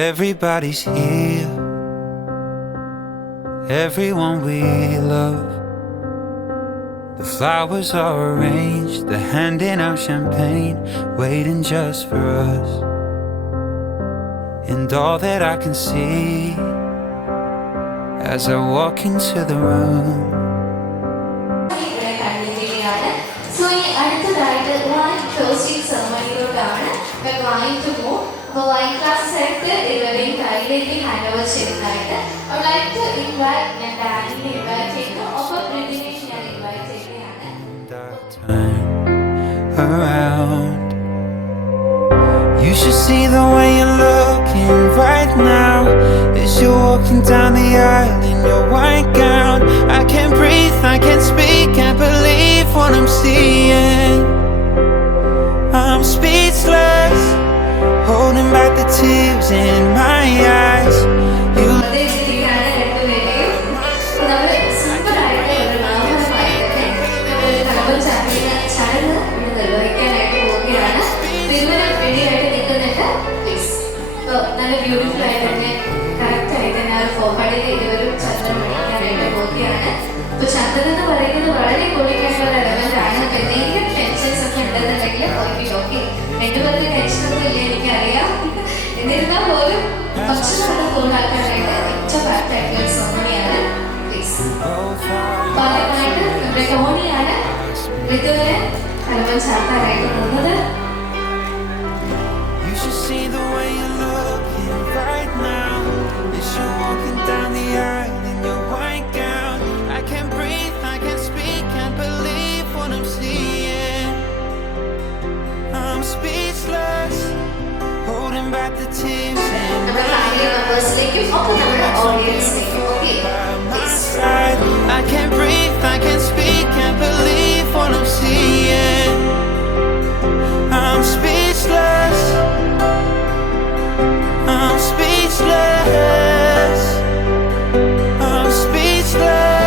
Everybody's here, everyone we love. The flowers are arranged, they're handing out champagne, waiting just for us. And all that I can see as I walk into the room. So അടുത്തതായിട്ട് wine toasting സെറമണിയിലോട്ടാണ് going to move. അപ്പോൾ wine glass എടുത്ത് ഇവരുടെയും കയ്യിലേക്ക് hand over ചെയ്യുന്നതായിട്ട് I would like to invite ഞാൻ ഡാനിനെ invite ചെയ്യുന്നു. ഒപ്പം ബ്രിഡിനെ ഞാൻ ഇൻവൈറ്റ് ചെയ്യുകയാണ്. Around, you should see the way you're looking right now as you're walking down the aisle in your white gown. I can't breathe, I can't speak, can't believe what I'm seeing. I'm speechless, holding back the tears in my eyes. You നല്ല beautiful ആയിട്ട് തന്നെ correct ആയിട്ട് തന്നെ ആ ഒരു ഫോർമാറ്റിൽ ഇതുവരും ചന്ദ്രൻ പഠിക്കാനായിട്ട് പോവുകയാണ്. അപ്പൊ ചന്ദ്രൻ എന്ന് പറയുന്നത് വളരെ കൂടിക്കാനുള്ള എലമെന്റ് ആണ്. എന്തെങ്കിലും ടെൻഷൻസ് ഒക്കെ ഉണ്ടെന്നുണ്ടെങ്കിൽ ഓക്കെ രണ്ടുപേർക്ക് ടെൻഷനൊന്നും ഇല്ല എനിക്കറിയാം. എന്നിരുന്നാൽ പോലും ഭക്ഷണം കൂടാക്കാനായിട്ട് ഏറ്റവും കറക്റ്റ് ആയിട്ടുള്ള ഒരു സെറമണിയാണ്. പ്ലീസ് അപ്പൊ ആദ്യമായിട്ട് നമ്മുടെ ടോണിയാണ് ഋതുവിന് കലമൻ ചാർത്താനായിട്ട് പോകുന്നത്. see the way you're looking right now as you're walking down the aisle in your white gown. I can't breathe, I can't speak, can't believe what I'm seeing. I'm speechless, holding back the tears in my eyes. I can't breathe, I can't speak, can't believe what I'm seeing. I'm speechless, I'm speechless, I'm speechless.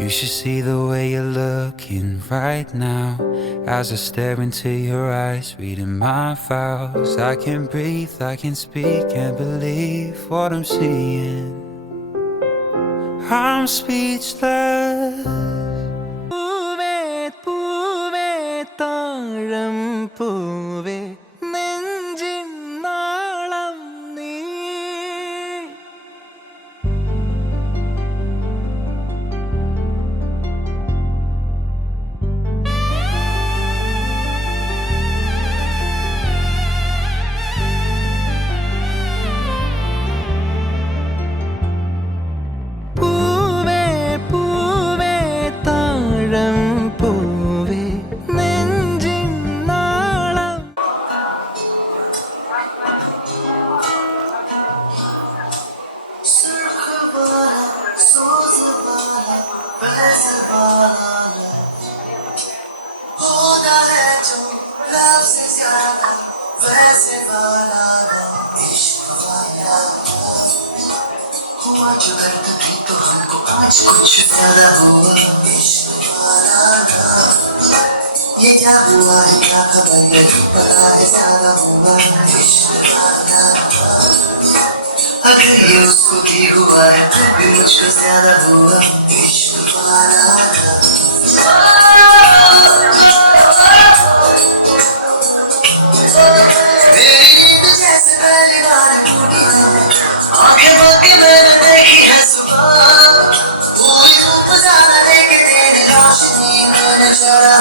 You should see the way you're looking right now as I stare into your eyes, reading my vows. I can't breathe, I can't speak, can't believe what I'm seeing. I'm speechless. താഴം പൂവേ നെഞ്ചിൻ നാളം നീ പൂവേ होता है जो लब से ज्यादा वैसे वाला इश्क वाला हुआ जो दर्द भी तो हमको आज कुछ ज्यादा हुआ इश्क वाला ये क्या हुआ है क्या खबर नहीं पता है ज्यादा हुआ इश्क वाला अगर ये उसको भी हुआ है फिर भी मुझको ज्यादा हुआ इश्क वाला मेरी नींद जैसे पहली बार टूटी है आंखें बंद के मैंने देखी है सुबह पूरी धूप ज्यादा लेके तेरी रोशनी पर चढ़ा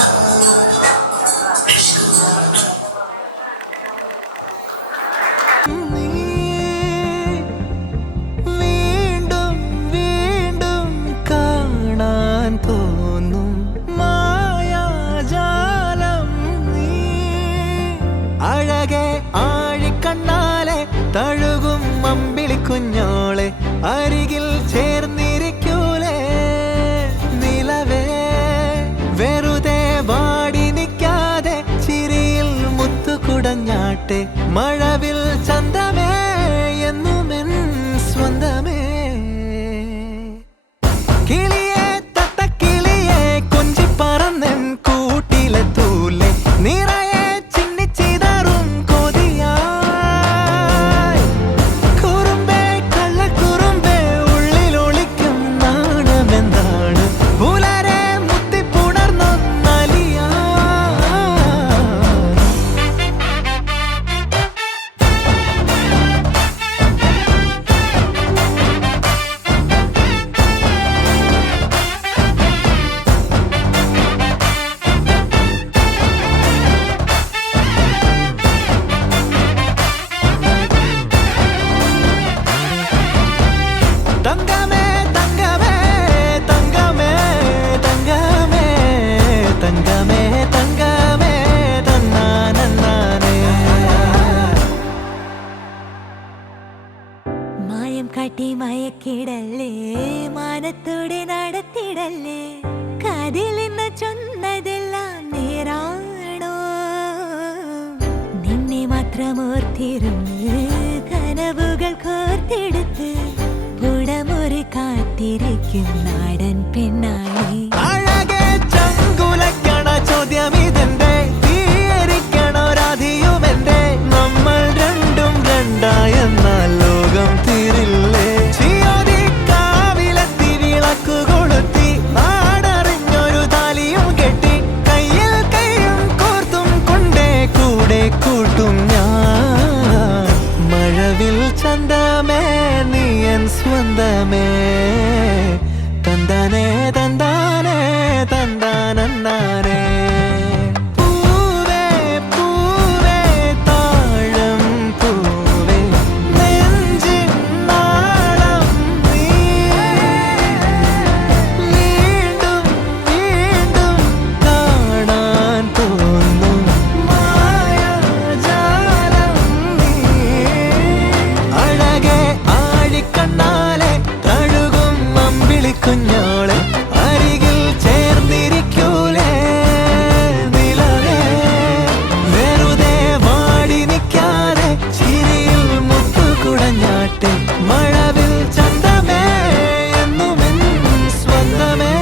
വീണ്ടും വീണ്ടും കാണാൻ തോന്നും മായാജാലം നീ അഴകെ ആഴിക്കണ്ണാലെ തഴുകും അമ്പിളി കുഞ്ഞോളെ അരികിൽ ചേർന്നിരിക്കൂലേ നിലവേ വെറുതെ വാടി നിൽക്കാതെ ചിരിയിൽ മുത്തുകുടഞ്ഞാട്ടെ മഴവിൽ ചന്തമേ എന്നുമെൻ സ്വന്തമേ കിളിയെ തത്തക്കിളിയെ കൊഞ്ചി പറന്നെൻ കൂട്ടിലെ തൂലെ നിറയെ ചിന്നിച്ചിതറും കൊതിയായി കുറുമ്പേ കള്ളക്കുറുമ്പേ ഉള്ളിലൊളിക്കും നാണമെന്താണ് പുലരെ മുത്തിപ്പുണർന്നൊന്നലിയാ തങ്കമേ തങ്കമേ തങ്കമേ തങ്കമേ തങ്കമേ തങ്കമേ തന്നാനന്നാനേ മായം കാട്ടി മയക്കിടല്ലേ മാനത്തോടെ നടത്തിടല്ലേ കാതിൽ നിന്ന് ചൊന്നതെല്ലാം നേരാണോ നിന്നെ മാത്രം ഓർത്തിരുന്ന് കനവുകൾ കോർത്തെടുത്ത് പുടമുറി കാത്തിരിക്കും നാടൻ പെണ്ണായി അഴകെ ചങ്കുലക്കണ ചോദ്യമിതെന്റെ തീയരിക്കണോ രാധിയുമെന്റെ നമ്മൾ രണ്ടും രണ്ടായെന്നാൽ ലോകം തീരില്ലേ ചിയോതി കാവിലെത്തി വിളക്കു കൊളുത്തി നാടറിഞ്ഞൊരു താലിയും കെട്ടി കയ്യിൽ കൈയും കോർത്തും കൊണ്ടേ കൂടെ കൂട്ടും ഞാൻ മഴവിൽ ചന്തമേ നീയൻ സ്വന്തമേ തന്താനേ തന്താനേ തന്താനന്നാനേ പൂവേ പൂവേ താഴം പൂവേ നെഞ്ചിൻ നാളം നീ വീണ്ടും വീണ്ടും കാണാൻ തോന്നും മായാജാലം നീ അഴകെ ആഴിക്കണ്ണാലെ തഴുകും അമ്പിളി കുഞ്ഞോളെ അരികിൽ ചേർന്നിരിക്കൂലേ നിലവേ വെറുതെ വാടി നിൽക്കാതെ ചിരിയിൽ മുത്തുകുടഞ്ഞാട്ടെ മഴവിൽ ചന്തമേ എന്നുമെൻ സ്വന്തമേ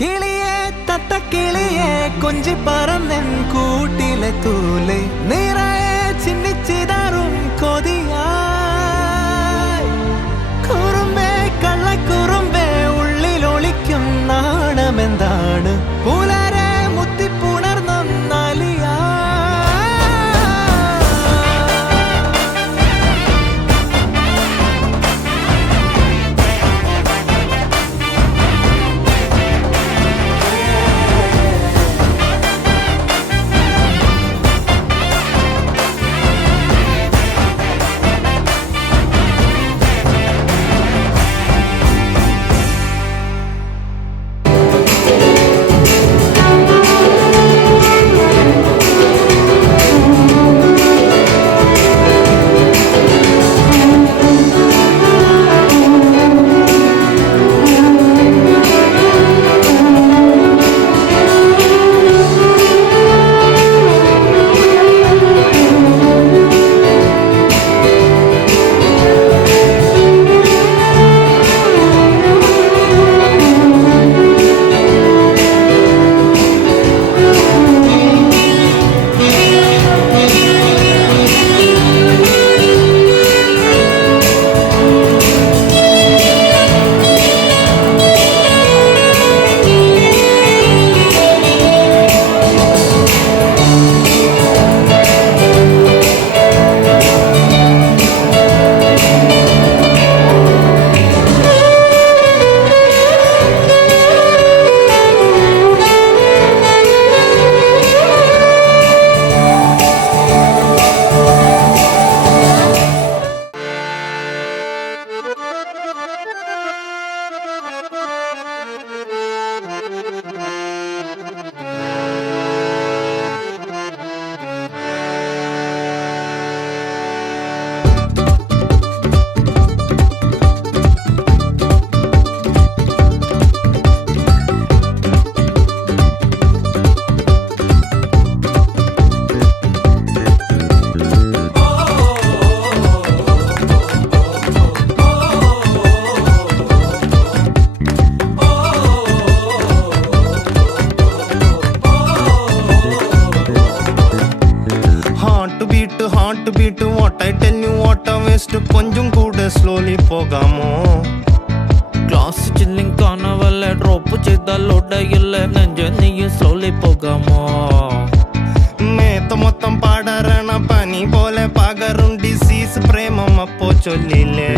കിളിയെ തത്തക്കിളിയെ കൊഞ്ചി പറന്നെൻ കൂട്ടിലെ തൂലെ നിറയെ ചിന്നിച്ചിതറും കൊതിയായി കുറുമ്പേ കള്ളക്കുറുമ്പേ ഉള്ളിലൊളിക്കും നാണമെന്താണ് പുലരെ മുത്തിപ്പുണർന്നൊന്നലിയാ പോകാമോ? ക്ലാസ് ചില്ലിങ് കാണവല്ലേ, ഡ്രോപ്പ് ചെയ്താൽ ഓടയില്ലേ, നെഞ്ച നീ സ്ലോലി പോകാമോ? മേത്ത മൊത്തം പാടറണ പനി പോലെ പകരും ഡിസീസ് പ്രേമം അപ്പോ ചൊല്ലില്ലേ.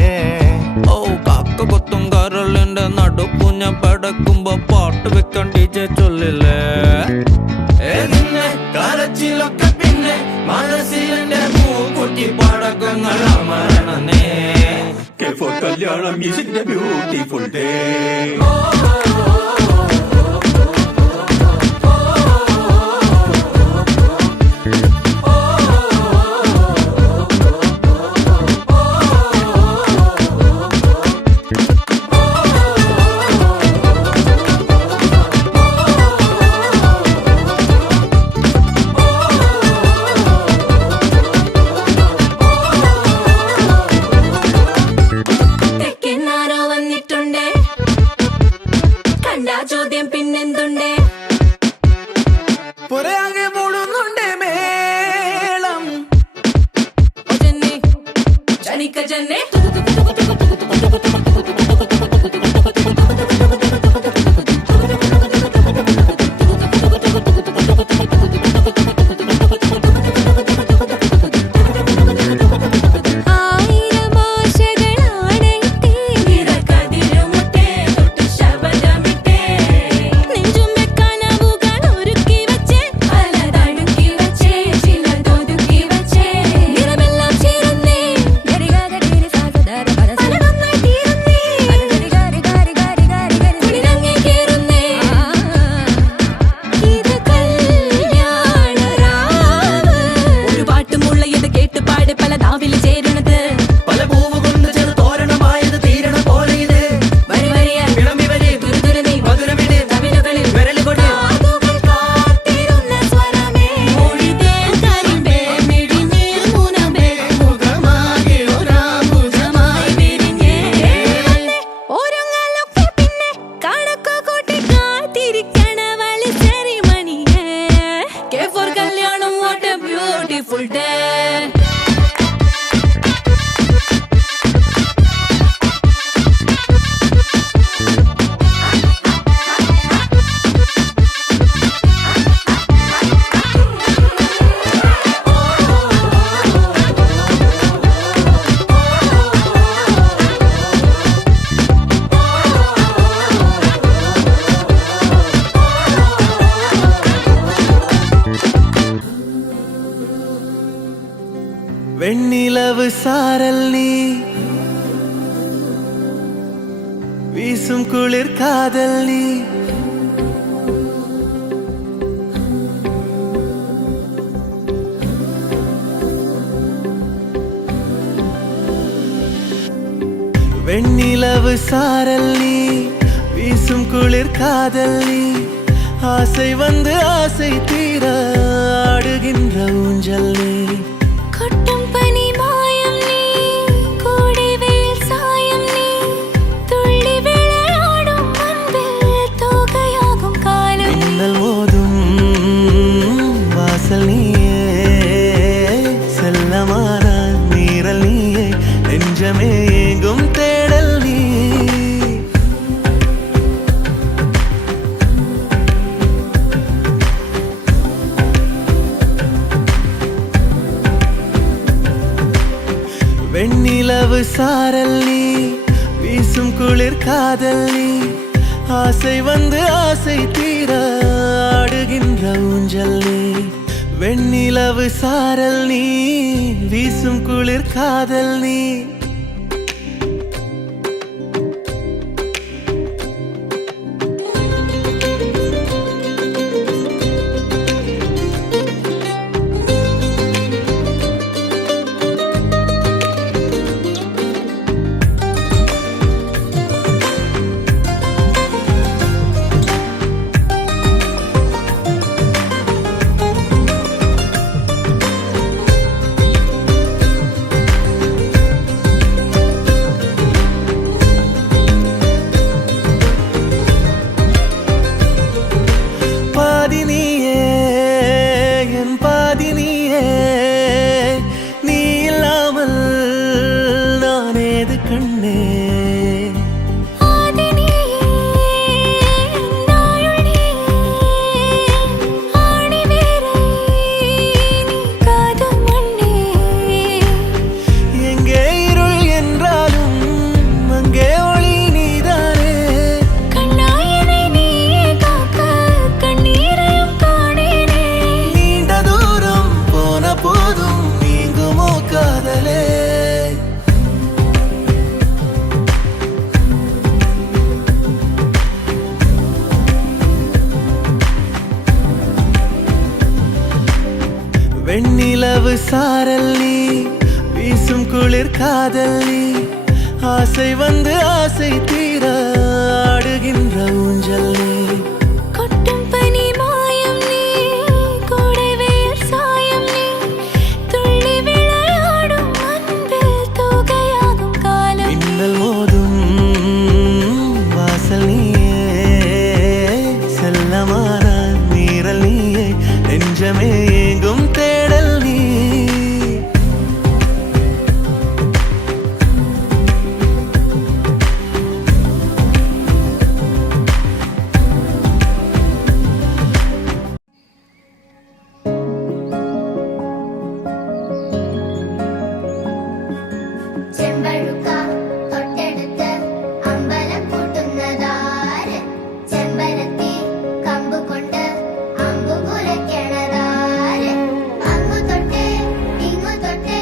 ഓ കാക്ക കൊത്തും കരളിന്റെ നടുക്കുഞ്ഞ പടക്കുമ്പോ പാട്ട് വെക്കാൻ DJ ചൊല്ലില്ലേ. നിന്നെ കരച്ചിലൊക്കെ പിന്നെ മനസ്സിലെ പൂക്കുട്ടി പടക്കങ്ങൾ അമരണേ. കല്യാണം മ്യൂസിക്കിന്റെ ബ്യൂട്ടിഫുൾ ഡേ. വെണ്ണിലവ് സാരൽ നീ വീസും കുളിർ കാതൽ നീ வெண்ணிலவு சாரல் நீ வீசும் குளிர் காதல் நீ ஆசை வந்து ஆசை தீர ஆடுகின்ற ஊஞ்சல் நீ கொட்டும் பனி மாயம் நீ கோடை வெயில் சாயம் நீ துள்ளி விளையாடும் அன்பில் தோகையாகும் காலம் மின்னல் மோதும் வாசல் நீயே செல்லமான நீரல் நீயே நெஞ்சமே ஏங்கும் தேடல் நீ வெண்ணிலவு சாரல் நீ வீசும் குளிர் காதல் நீ ஆசை வந்து ஆசை தீர ஆடுகின்ற ஊஞ்சல் நீ வெண்ணிலவு சாரல் நீ வீசும் குளிர் காதல் நீ வெண்ணிலவு சாரல் நீ வீசும் குளிர் காதல் நீ ஆசை வந்து ஆசை தீர ஆடுகின்ற ஊஞ்சல் நீ கொட்டும் பனி மாயம் நீ கோடைவேல் சாயம் நீ துள்ளி விளையாடும் அன்பில் தூகையாகும் காலம் மின்னல் மோதும் வாசல் நீயே செல்லமான நீரல் நீயே நெஞ்சமே எங்கும் தேடல் நீ ചെമ്പഴുക്ക തൊട്ടെടുത്ത് അമ്പലം കൂട്ടുന്നതാര് ചെമ്പരത്തി കമ്പ് കൊണ്ട് അമ്പു കുലയ്ക്കണതാര് അങ്ങു തൊട്ടേ ഇങ്ങു തൊട്ടേ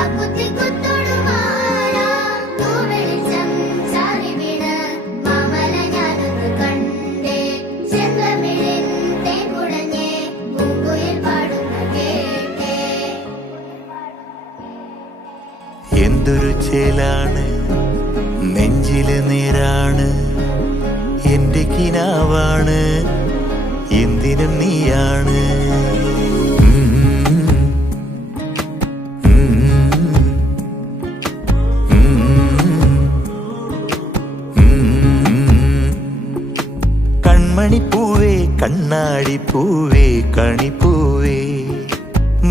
അക്കുത്തി കുത്തൊടുമാറാ തൂവെളിച്ചം ചാരി വീണ് മാമല ഞാനൊന്ന് കണ്ടേ ചെന്തമിഴിൻ തേൻ കുടഞ്ഞേ പൂങ്കുയിൽ പാടുന്ന കേട്ടേ എന്തൊരു ചേലാണ് നെഞ്ചില് നേരാണ് എന്റെ കിനാവാണ് എന്തിനും നീയാണ് കൺമണിപ്പൂവേ കണ്ണാടിപ്പൂവേ കണിപ്പൂവേ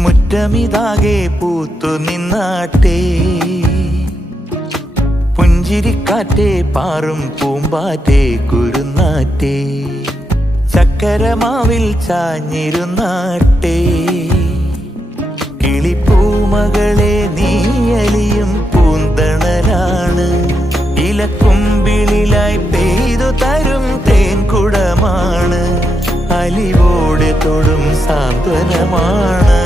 മുറ്റമിതാകെ പൂത്തു നിന്നാട്ടെ പുഞ്ചിരിക്കാറ്റേ പാറും പൂമ്പാറ്റേ കുരുന്നാറ്റേ ചക്കരമാവിൽ ചാഞ്ഞിരുന്നാട്ടെ കിളിപ്പൂമകളെ നീയലിയും പൂന്തണലാണ് ഇലക്കുമ്പിളിലായി പെയ്തു തരും തേൻകുടമാണ് അലിവോടെ തൊടും സാന്ത്വനമാണ്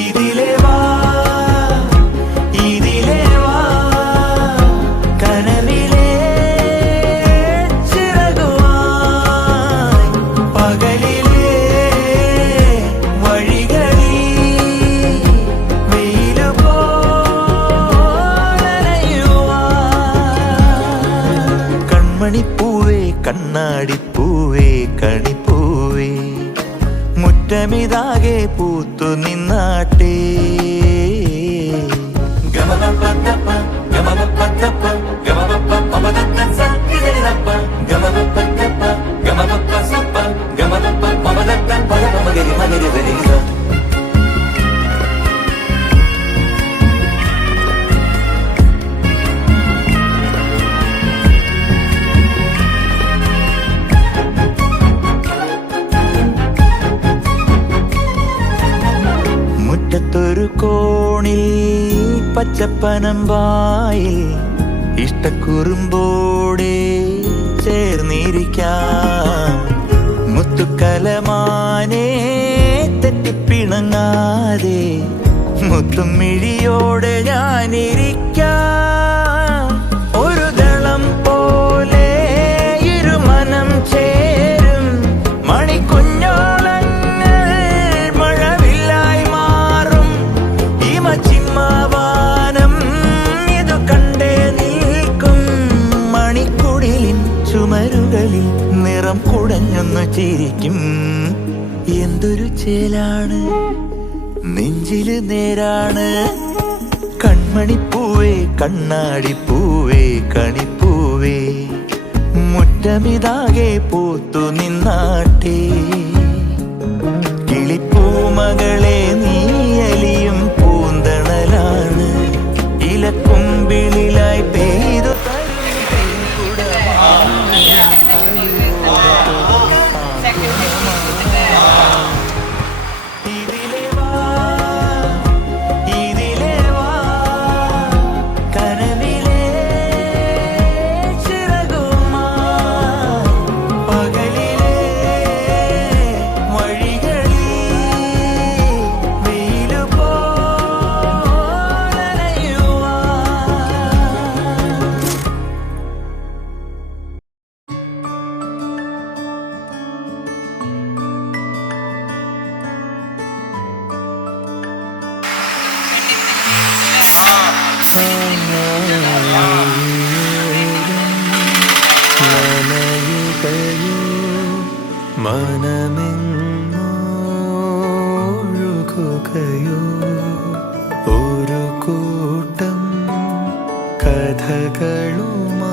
ഇതിലെ വാ ഇതിലെ വാ കനവിലെ ചിറകുമായി പകലിലെ വഴികളിൽ വെയിലുപോലനയുവാൻ കൺമണിപ്പൂവേ കണ്ണാടിപ്പൂവേ കണിപ്പൂവേ മുറ്റമിതാകെ പൂത്തു നിന്നാട്ടേ ഗമപപ്പ ഗമപപ്പ ഗമപപ്പ പമദത്ത സക്കിരപ്പ ഗമപപ്പ ഗമപപ്പ സപ്പ ഗമപപ്പ പമദത്ത പദപമഗരി മഗരി ദരിസ മുറ്റത്തൊരു കോണിൽ പച്ചപ്പനമ്പായിൽ ഇഷ്ടക്കുറുമ്പോടെ ചേർന്നിരിക്കാം മുത്തുക്കലമാനെ തെറ്റിപ്പിണങ്ങാതെ മുത്തും മിഴിയോടെ ഞാനിരിക്കാം ഒരു ദളം പോലെ ഇരുമനം ചേരും മണിക്കുഞ്ഞോളങ്ങൾ മഴവില്ലായി മാറും ഹിമചിമ്മാവാനം ഇതു കണ്ടേ നിൽക്കും മണിക്കുടിലിൻ ചുമരുകളിൽ നിറം കുടഞ്ഞൊന്നു ചിരിക്കും എന്തൊരു ചേലാണ് നെഞ്ചില് നേരാണ് കൺമണിപ്പൂവേ കണ്ണാടിപ്പൂവേ കണിപ്പൂവേ മുറ്റമിതാകെ പൂത്തു നിന്നാട്ടേ കിളിപ്പൂമകളെ നീയലിയും പൂന്തണലാണ് ഇലക്കുമ്പിളിലായി പെയ്തു കനവിലെ ചിറകുമായി പകലിലെ മനമെങ്ങൊഴുകുകയോ ഒരു കൂട്ടം കഥകളുമായി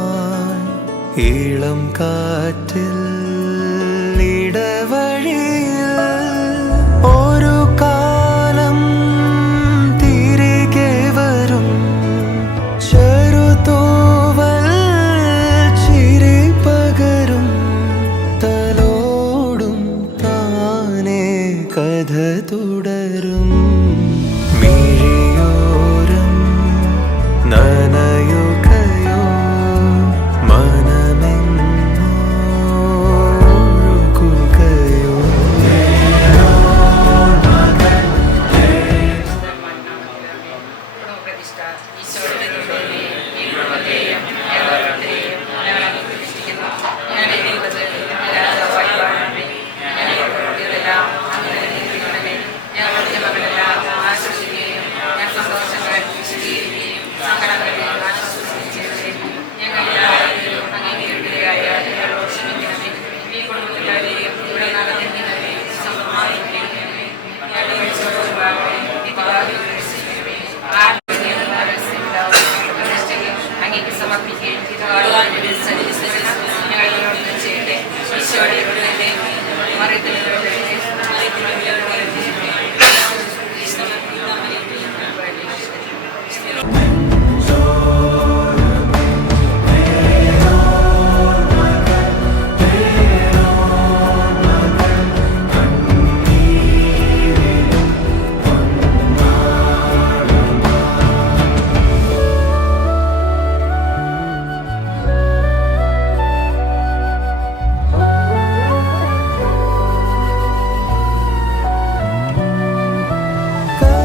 ഇളം കാറ്റിൽ ഇടവഴിയിൽ ഒരു കാലം തിരികെ വരും ചെറുതൂവൽ ചിരി പകരും തലോടും താനേ കഥ തുടരും മിഴിയോരം നനയുകയോ മനമെങ്ങൊഴുകുകയോ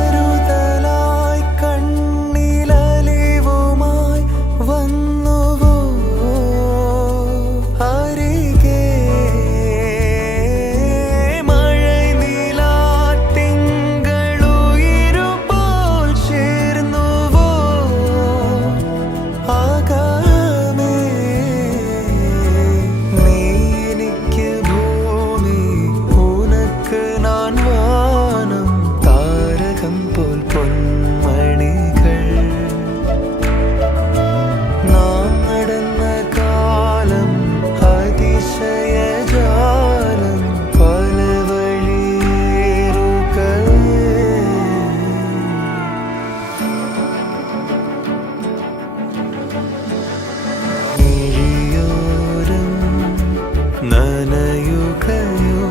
കരുതലായി കണ്ണിലലിവുമായി വന്നുവോ അരികെ മഴനിലാത്തിങ്കളുയിരുപോൽ ചേർന്നുവോ ആകാമേ നീ എനിക്ക് ഭൂമി ഉനക്ക് ഞാൻ വാനം താരകം പോൽ പൊന്മണികൾ നാം നടന്ന കാലം അതിശയജാലം പല വഴിയേറുകൾ മിഴിയോരം നനയുകയോ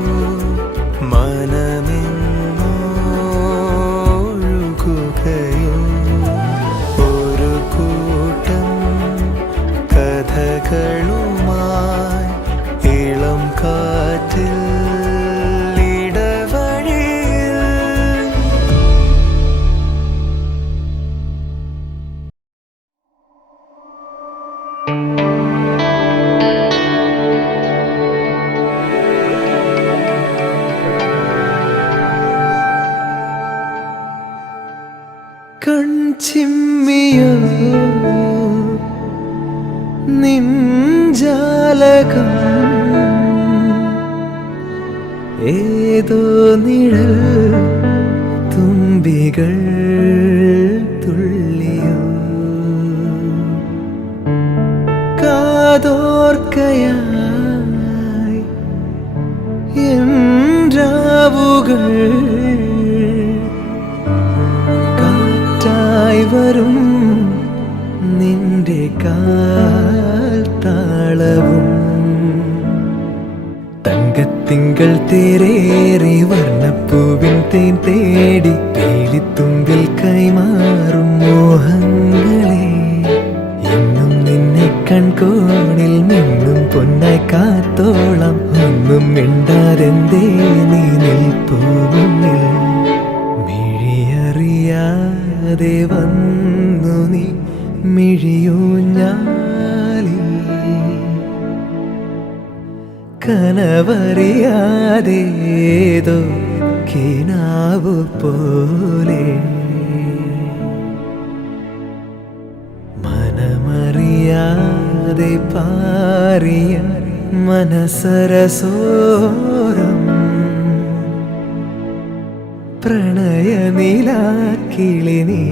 മനമെങ്ങൊഴുകുകയോ ഒരു കൂട്ടം കഥകളുമായി ഇളം കാറ്റിൽ ഇടവഴിയിൽ കൺചിമ്മിയോ നിൻജാലകം ഏതോ നിഴൽ തുമ്പികൾ തുള്ളിയോ കാതോർക്കയായി രാവുകൾ കാറ്റായി വരും നിന്റെ കാൽ താളവും തങ്കത്തിങ്കൾ തേരേറി വർണ്ണപ്പൂവിൻ തേൻ തേടി തേലിത്തുമ്പിൽ കൈമാറും മോഹങ്ങളെ എന്നും നിന്നെ കൺകോണിൽ നിന്നും പൊന്നായി കാത്തോളം ഒന്നും മിണ്ടാതെന്തേ നീ നിൽപ്പൂ മുന്നിൽ മിഴിയറിയാതെ വന്നു നീ മിഴിയൂഞ്ഞാലിൽ കനവറിയാതേതോ കിനാവു പോലെ മനമറിയാതെ പാറിയ മനസരസോരം പ്രണയനിലാക്കിളി നീ